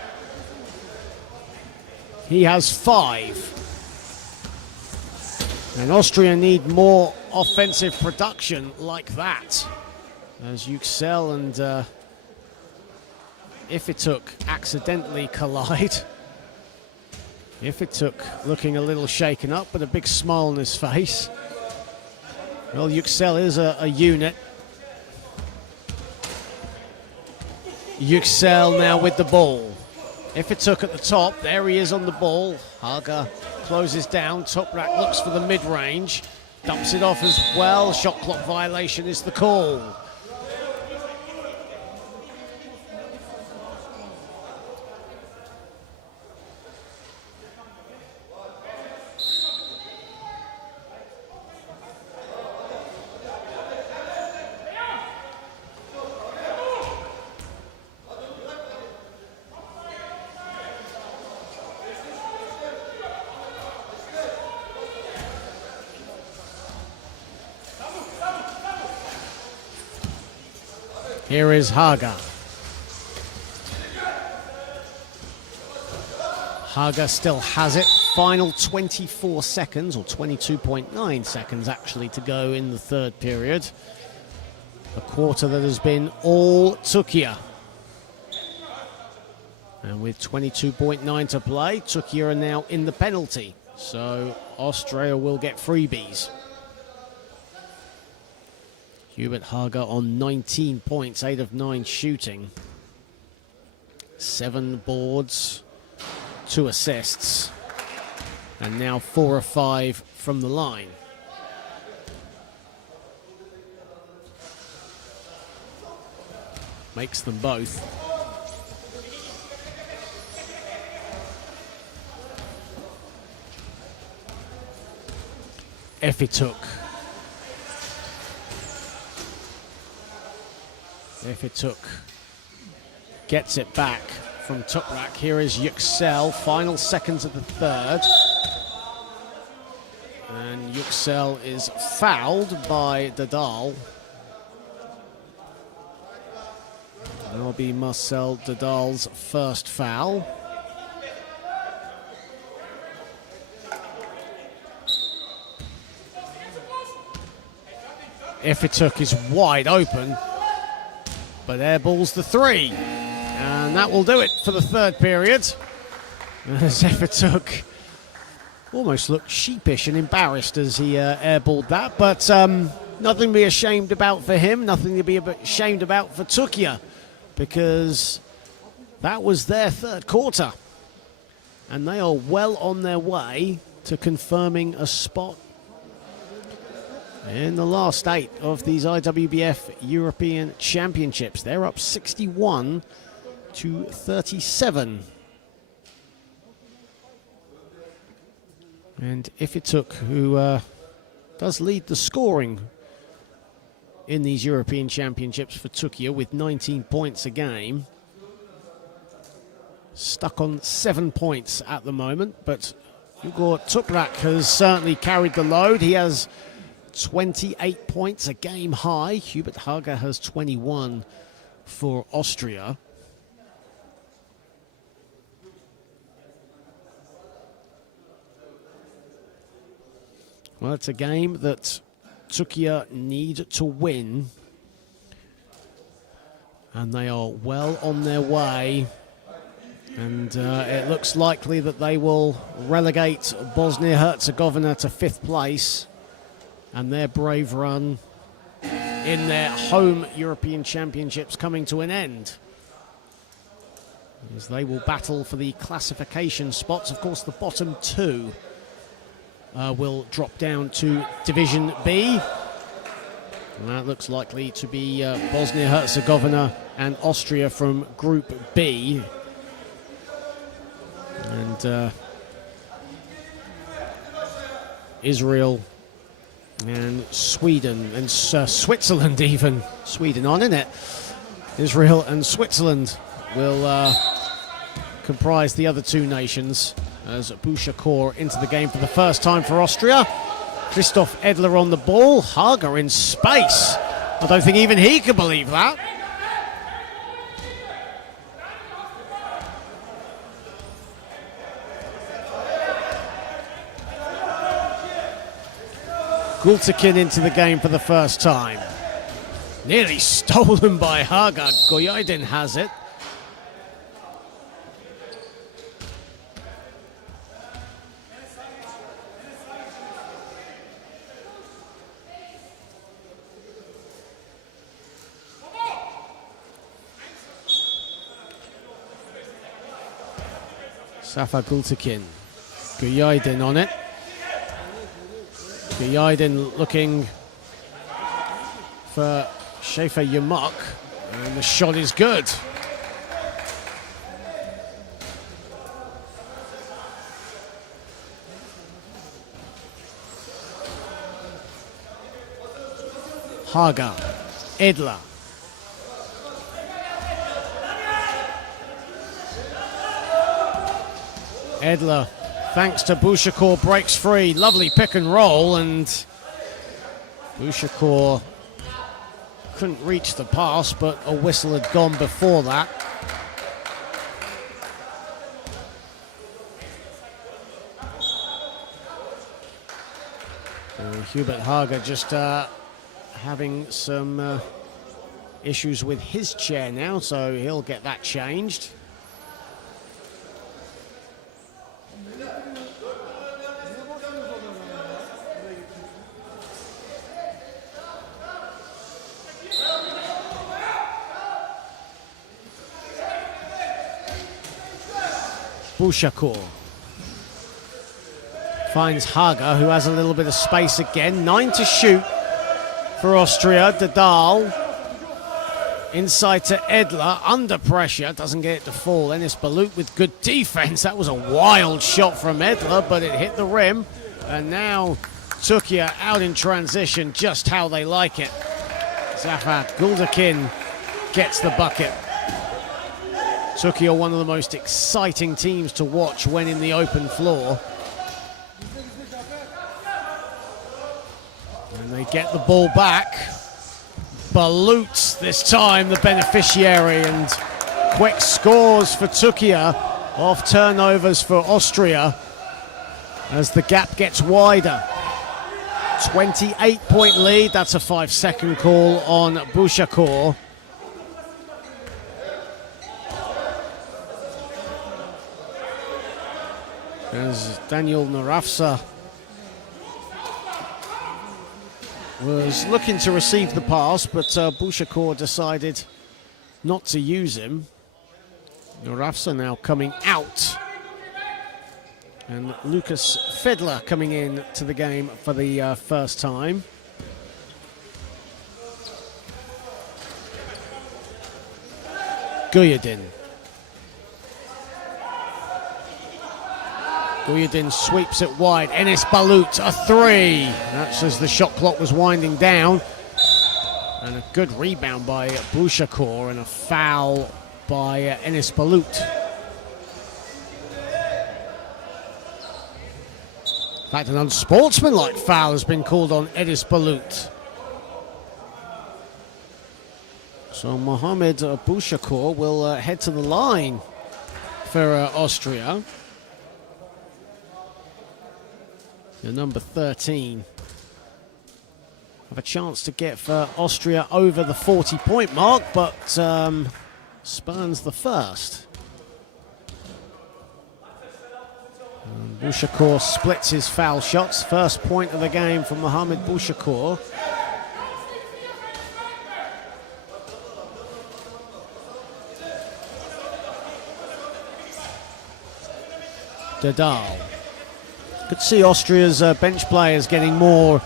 He has 5. And Austria need more offensive production like that. As Yüksel and Ifetuk accidentally collide. Ifetuk looking a little shaken up, but a big smile on his face. Well, Yüksel is a unit. Yüksel now with the ball. Ifetuk at the top, there he is on the ball. Haga closes down, Toprak looks for the mid-range. Dumps it off as well, shot clock violation is the call. Here is Haga. Haga still has it. Final 24 seconds, or 22.9 seconds actually, to go in the third period. A quarter that has been all Türkiye. And with 22.9 to play, Türkiye are now in the penalty. So Austria will get freebies. Hubert Haga on 19 points, 8 of 9 shooting. 7 boards, 2 assists. And now 4 of 5 from the line. Makes them both. Ifetuk. Ifetuk gets it back from Toprak. Here is Yüksel, final seconds of the third. And Yüksel is fouled by Dadal. That'll be Marcel Dadal's first foul. Ifetuk is wide open, but airballs the 3. And that will do it for the third period. As Ifetuk almost looked sheepish and embarrassed as he airballed that, but nothing to be ashamed about for him, nothing to be ashamed about for Türkiye, because that was their third quarter. And they are well on their way to confirming a spot in the last 8 of these IWBF European Championships. They're up 61 to 37. And Ifetuk, who does lead the scoring in these European Championships for Türkiye with 19 points a game. Stuck on 7 points at the moment, but Igor Toprak has certainly carried the load. He has 28 points, a game high. Hubert Haga has 21 for Austria. Well, it's a game that Türkiye need to win. And they are well on their way. And it looks likely that they will relegate Bosnia-Herzegovina to 5th place. And their brave run in their home European Championships coming to an end, as they will battle for the classification spots. Of course, the bottom 2 will drop down to Division B. And that looks likely to be Bosnia-Herzegovina and Austria from Group B. And Israel and Sweden and Switzerland even. Sweden on, isn't it? Israel and Switzerland will comprise the other 2 nations, as Bushakor into the game for the first time for Austria. Christoph Edler on the ball. Hager in space. I don't think even he could believe that. Gultekin into the game for the first time. Nearly stolen by Hager. Goyaydin has it. Safa Gultekin. Goyaydin on it. Goyaydin looking for Schaefer Yamuk, and the shot is good. Hager, Edler. Edler, thanks to Bushakor, breaks free. Lovely pick and roll, and Bushakor couldn't reach the pass, but a whistle had gone before that. Hubert Hager just having some issues with his chair now, so he'll get that changed. Bushakor finds Hager, who has a little bit of space again. 9 to shoot for Austria. Dadal inside to Edler, under pressure, doesn't get it to fall. Enis Balut with good defense. That was a wild shot from Edler, but it hit the rim. And now Türkiye out in transition, just how they like it. Zafer Gultekin gets the bucket. Türkiye are one of the most exciting teams to watch when in the open floor. And they get the ball back. Balut this time the beneficiary, and quick scores for Türkiye off turnovers for Austria as the gap gets wider. 28-point lead, that's a 5-second call on Bushakor. As Daniel Narafsa was looking to receive the pass, but Bushakor decided not to use him. Narafsa now coming out. And Lucas Fedler coming in to the game for the first time. Goyaydin. Goyaydin sweeps it wide. Enis Balut, a 3. That's as the shot clock was winding down. And a good rebound by Bushakor, and a foul by Enis Balut. In fact, an unsportsmanlike foul has been called on Enis Balut. So Mohamed Bushakor will head to the line for Austria. The number 13. have a chance to get for Austria over the 40-point mark, but spurns the first. Bouchakour splits his foul shots. First point of the game from Mohamed Bouchakour. Dadal. Could see Austria's bench players getting more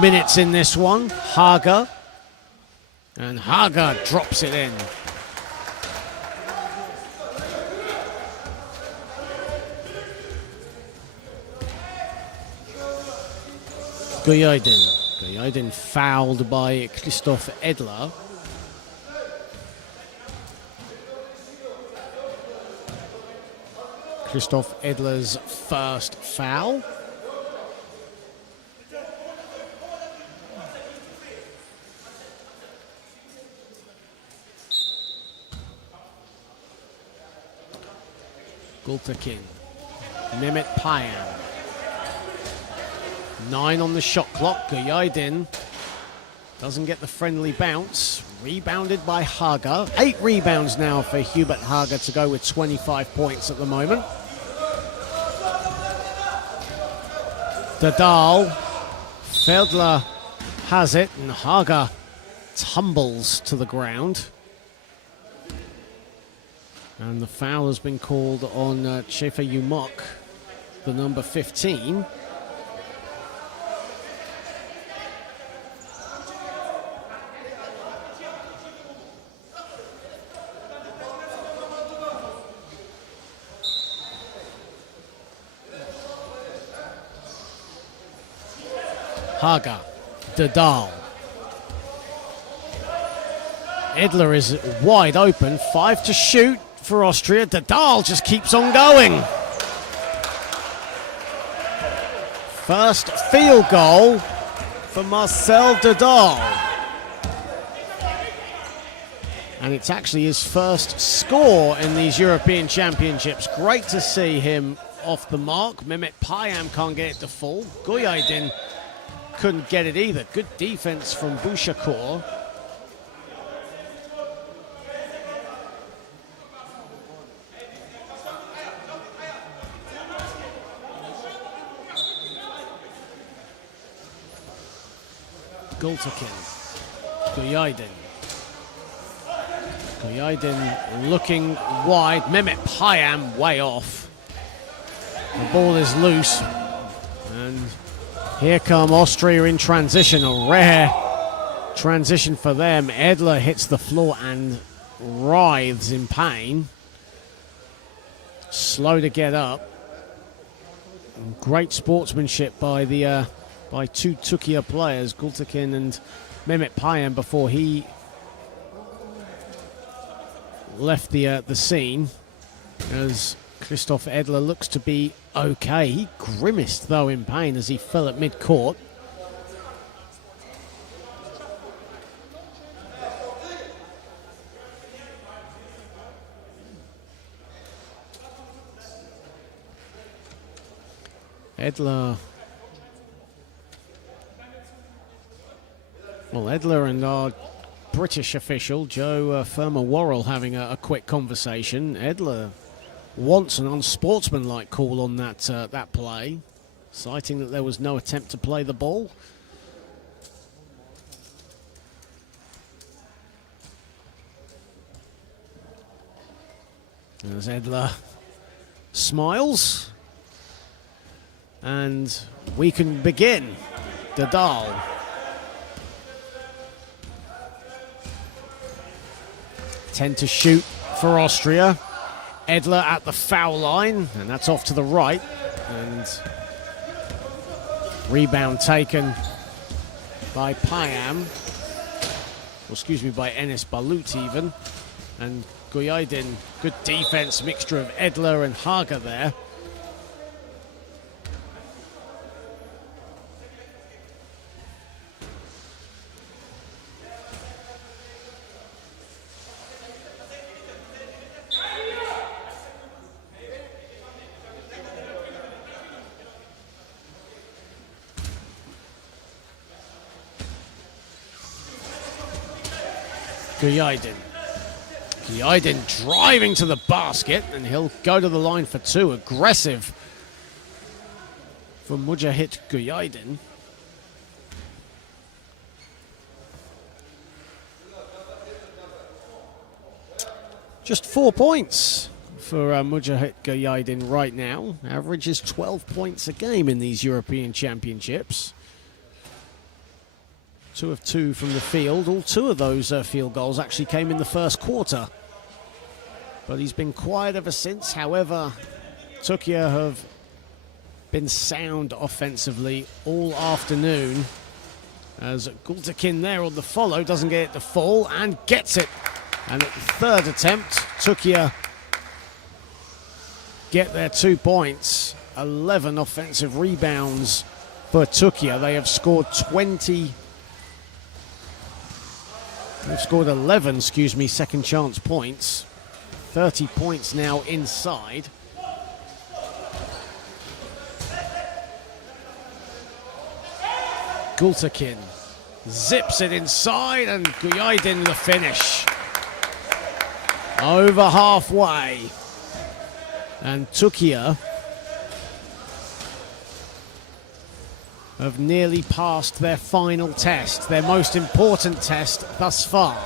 minutes in this one. Hager. And Hager drops it in. Guyaidin fouled by Christoph Edler. Christoph Edler's first foul. Gultakin. Mehmet Payam. 9 on the shot clock. Guyaidin doesn't get the friendly bounce. Rebounded by Hager. 8 rebounds now for Hubert Hager to go with 25 points at the moment. Dadal. Feldler has it, and Hager tumbles to the ground. And the foul has been called on Chefa Yumok, the number 15. Hager, Dadal. Edler is wide open, 5 to shoot for Austria. Dadal just keeps on going. First field goal for Marcel Dadal. And it's actually his first score in these European Championships. Great to see him off the mark. Mehmet Payam can't get it to fall. Guyaidin couldn't get it either. Good defense from Bouchakour. Gultakin. Guyaidin looking wide. Mehmet Payam way off. The ball is loose. And here come Austria in transition. A rare transition for them. Edler hits the floor and writhes in pain. Slow to get up. Great sportsmanship by the by 2 Türkiye players, Gultakin and Mehmet Payam, before he left the scene, as Christoph Edler looks to be okay. He grimaced though in pain as he fell at mid-court. Edler and our British official, Joe Firma-Worrell, having a quick conversation. Edler wants an unsportsmanlike call on that play, citing that there was no attempt to play the ball. As Edler smiles, and we can begin. Dadal. Tend to shoot for Austria. Edler at the foul line, and that's off to the right. And rebound taken by Payam. Or excuse me, by Enes Balut even. And Guyaidin, good defense, mixture of Edler and Hager there. Guyaidin. Guyaidin driving to the basket, and he'll go to the line for two. Aggressive from Mujahid Guyaidin. Just 4 points for Mujahid Guyaidin right now. Average is 12 points a game in these European Championships. 2 of 2 from the field. All 2 of those field goals actually came in the first quarter. But he's been quiet ever since. However, Türkiye have been sound offensively all afternoon. As Gültekin there on the follow, doesn't get it to fall and gets it. And at the third attempt, Türkiye get their 2 points. 11 offensive rebounds for Türkiye. They have scored 20. They've scored 11, second chance points. 30 points now inside. Gültekin zips it inside, and Guyaidin the finish. Over halfway. And Türkiye have nearly passed their final test, their most important test thus far.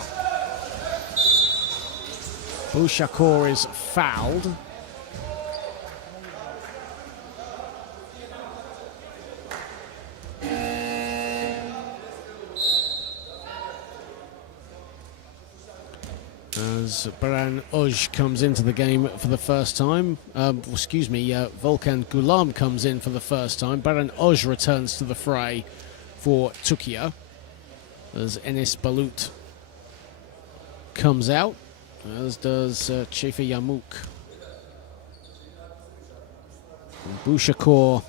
Buşakor is fouled. As Baran Oj comes into the game for the first time. Volkan Gulam comes in for the first time. Baran Oj returns to the fray for Türkiye. As Enis Balut comes out, as does Çefe Yamuk. Buşakor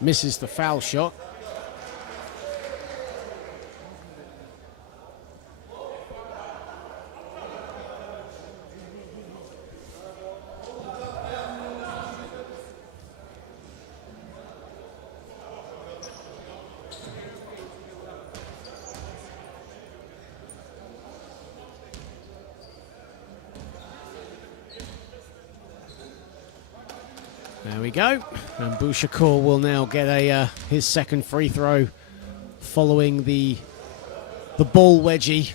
misses the foul shot. There we go, and Buşakor will now get his second free throw following the ball wedgie.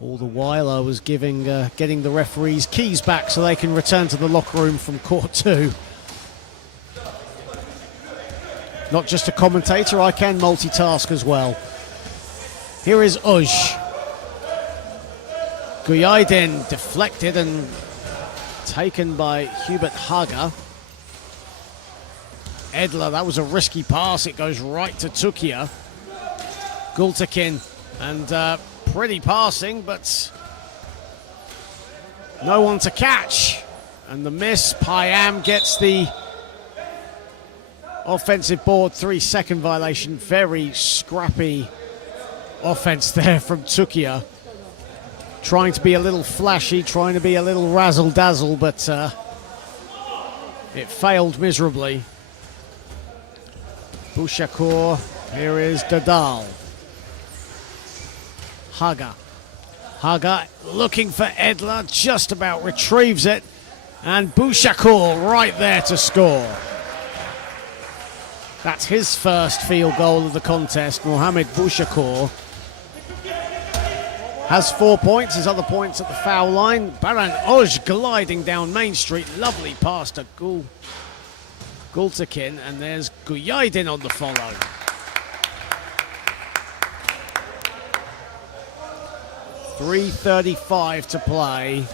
All the while I was getting the referees' keys back so they can return to the locker room from court 2. Not just a commentator, I can multitask as well. Here is Oj. Guyaidin deflected and taken by Hubert Haga. Edler, that was a risky pass. It goes right to Türkiye. Gültekin, and pretty passing, but no one to catch. And the miss, Payam gets the offensive board, 3-second violation. Very scrappy offense there from Türkiye. Trying to be a little flashy, trying to be a little razzle-dazzle, but it failed miserably. Buşakor, here is Dadal. Haga looking for Edler, just about retrieves it, and Buşakor right there to score. That's his first field goal of the contest. Mohamed Buşakor has 4 points, his other points at the foul line. Baran Oj gliding down Main Street. Lovely pass to Gültekin, and there's Guyaidin on the follow. .335 to play.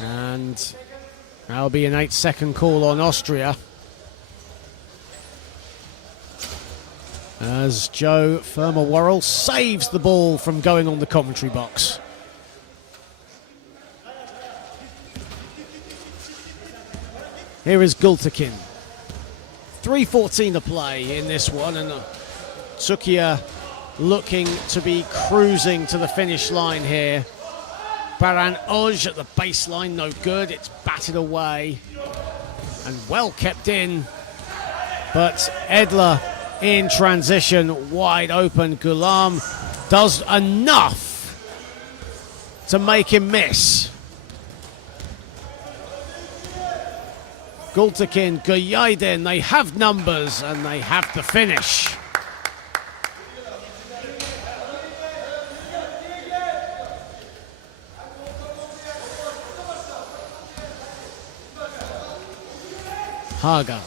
And that'll be an 8-second call on Austria. As Joe Firma-Worrell saves the ball from going on the commentary box. Here is Gültekin. 3:14 to play in this one, and Türkiye looking to be cruising to the finish line here. Baran Oj at the baseline, no good. It's batted away and well kept in. But Edler in transition, wide open. Gulam does enough to make him miss. Gultekin, Guyaydin, they have numbers and they have the finish. Haga.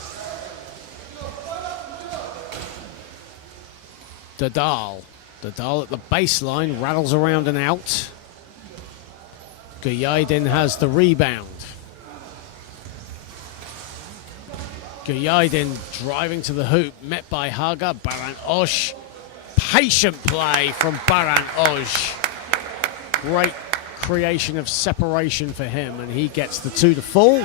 Dadal. Dadal at the baseline, rattles around and out. Guyaydin has the rebound. Guyaydin driving to the hoop, met by Haga. Baran Oj. Patient play from Baran Oj. Great creation of separation for him, and he gets the 2 to fall.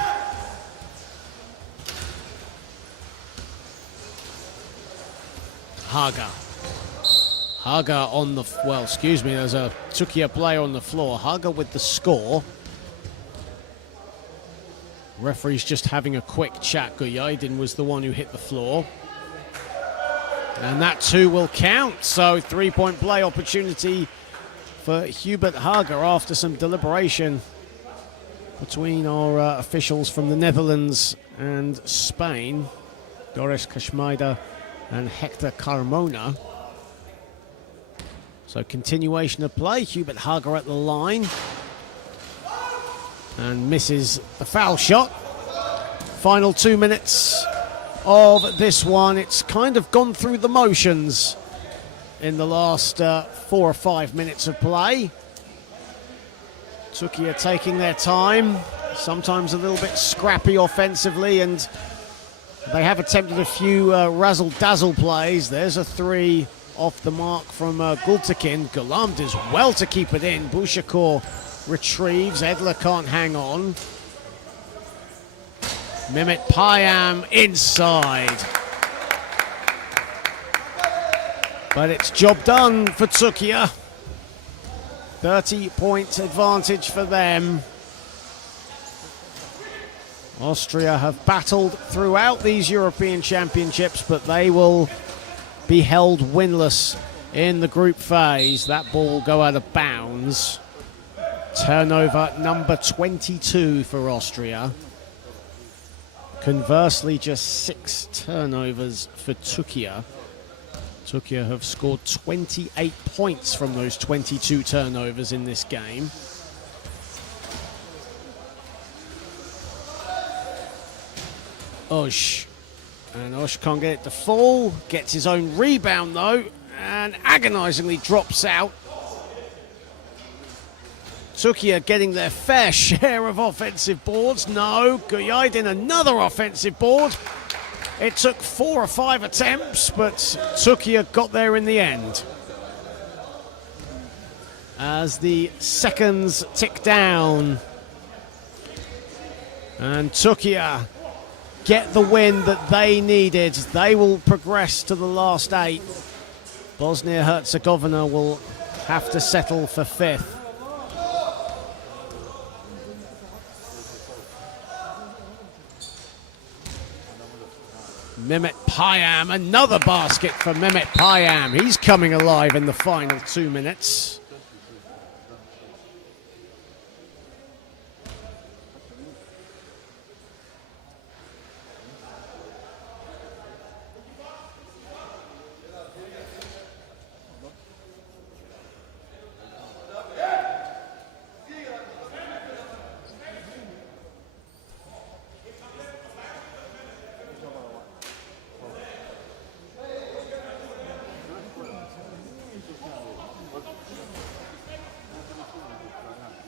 Haga. Haga on the, well, excuse me, there's a Türkiye player on the floor. Haga with the score. Referee's just having a quick chat. Guyaydin was the one who hit the floor. And that 2 will count. So 3-point play opportunity for Hubert Haga after some deliberation between our officials from the Netherlands and Spain. Doris Kashmaida and Hector Carmona. So continuation of play. Hubert Haga at the line. And misses the foul shot. Final 2 minutes of this one. It's kind of gone through the motions in the last 4 or 5 minutes of play. Türkiye taking their time, sometimes a little bit scrappy offensively, and they have attempted a few razzle-dazzle plays. There's a 3 off the mark from Gultekin. Gulam does well to keep it in. Bushakur retrieves. Edler can't hang on. Mehmet Payam inside. But it's job done for Türkiye. 30-point advantage for them. Austria have battled throughout these European Championships, but they will be held winless in the group phase. That ball will go out of bounds. Turnover number 22 for Austria. Conversely, just 6 turnovers for Türkiye. Türkiye have scored 28 points from those 22 turnovers in this game. Oj. And Oj can't get it to fall. Gets his own rebound, though, and agonizingly drops out. Türkiye getting their fair share of offensive boards. No, Guyaydin another offensive board. It took 4 or 5 attempts, but Türkiye got there in the end. As the seconds tick down. And Türkiye get the win that they needed. They will progress to the last 8. Bosnia-Herzegovina will have to settle for 5th. Mehmet Payam, another basket for Mehmet Payam. He's coming alive in the final 2 minutes.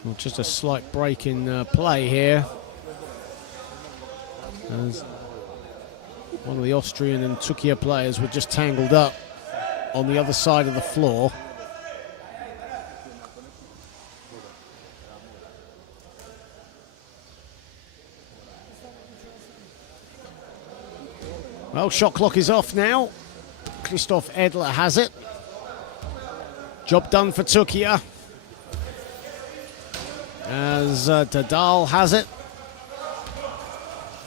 Well, just a slight break in play here. As one of the Austrian and Türkiye players were just tangled up on the other side of the floor. Well, shot clock is off now. Christoph Edler has it. Job done for Türkiye. As Dadal has it.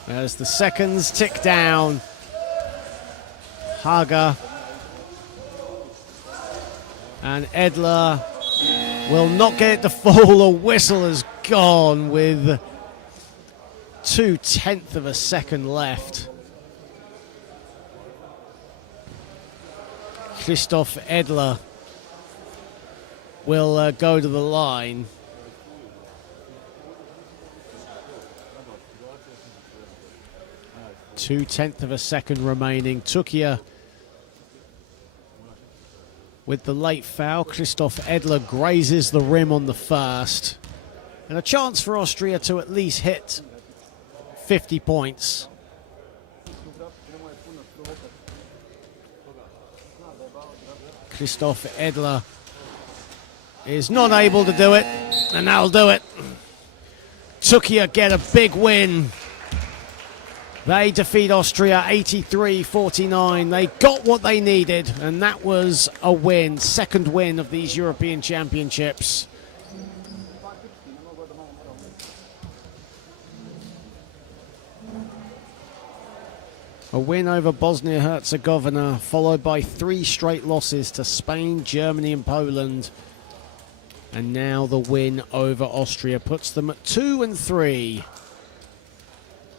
As the seconds tick down. Haga and Edler will not get it to fall. The whistle has gone with 0.2 of a second left. Christoph Edler will go to the line. Two-tenths of a second remaining. Türkiye with the late foul. Christoph Edler grazes the rim on the first. And a chance for Austria to at least hit 50 points. Christoph Edler is not able to do it, and that'll do it. Türkiye get a big win. They defeat Austria 83-49. They got what they needed, and that was a win. Second win of these European Championships. A win over Bosnia-Herzegovina, followed by 3 straight losses to Spain, Germany and Poland. And now the win over Austria puts them at 2 and 3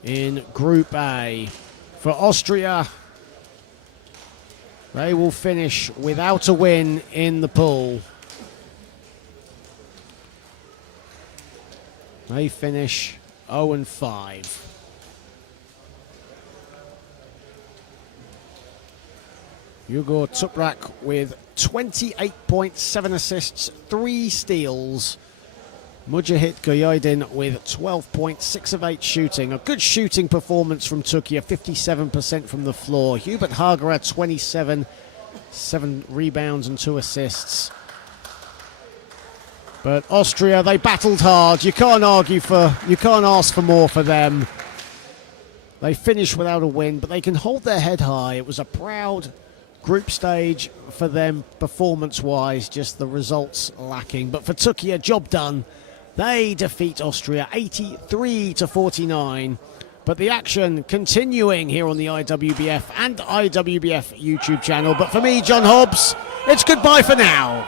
in Group A. For Austria, they will finish without a win in the pool. They finish 0 and 5. Igor Tuprak with 28.7 assists, 3 steals. Mujahid Goyedin with 12.6 of 8 shooting. A good shooting performance from Türkiye, 57% from the floor. Hubert Hager had 27, 7 rebounds and 2 assists. But Austria, they battled hard. You can't ask for more for them. They finished without a win, but they can hold their head high. It was a proud group stage for them performance-wise, just the results lacking. But for Türkiye, job done. They defeat Austria 83-49. But the action continuing here on the IWBF and IWBF YouTube channel. But for me, John Hobbs, it's goodbye for now.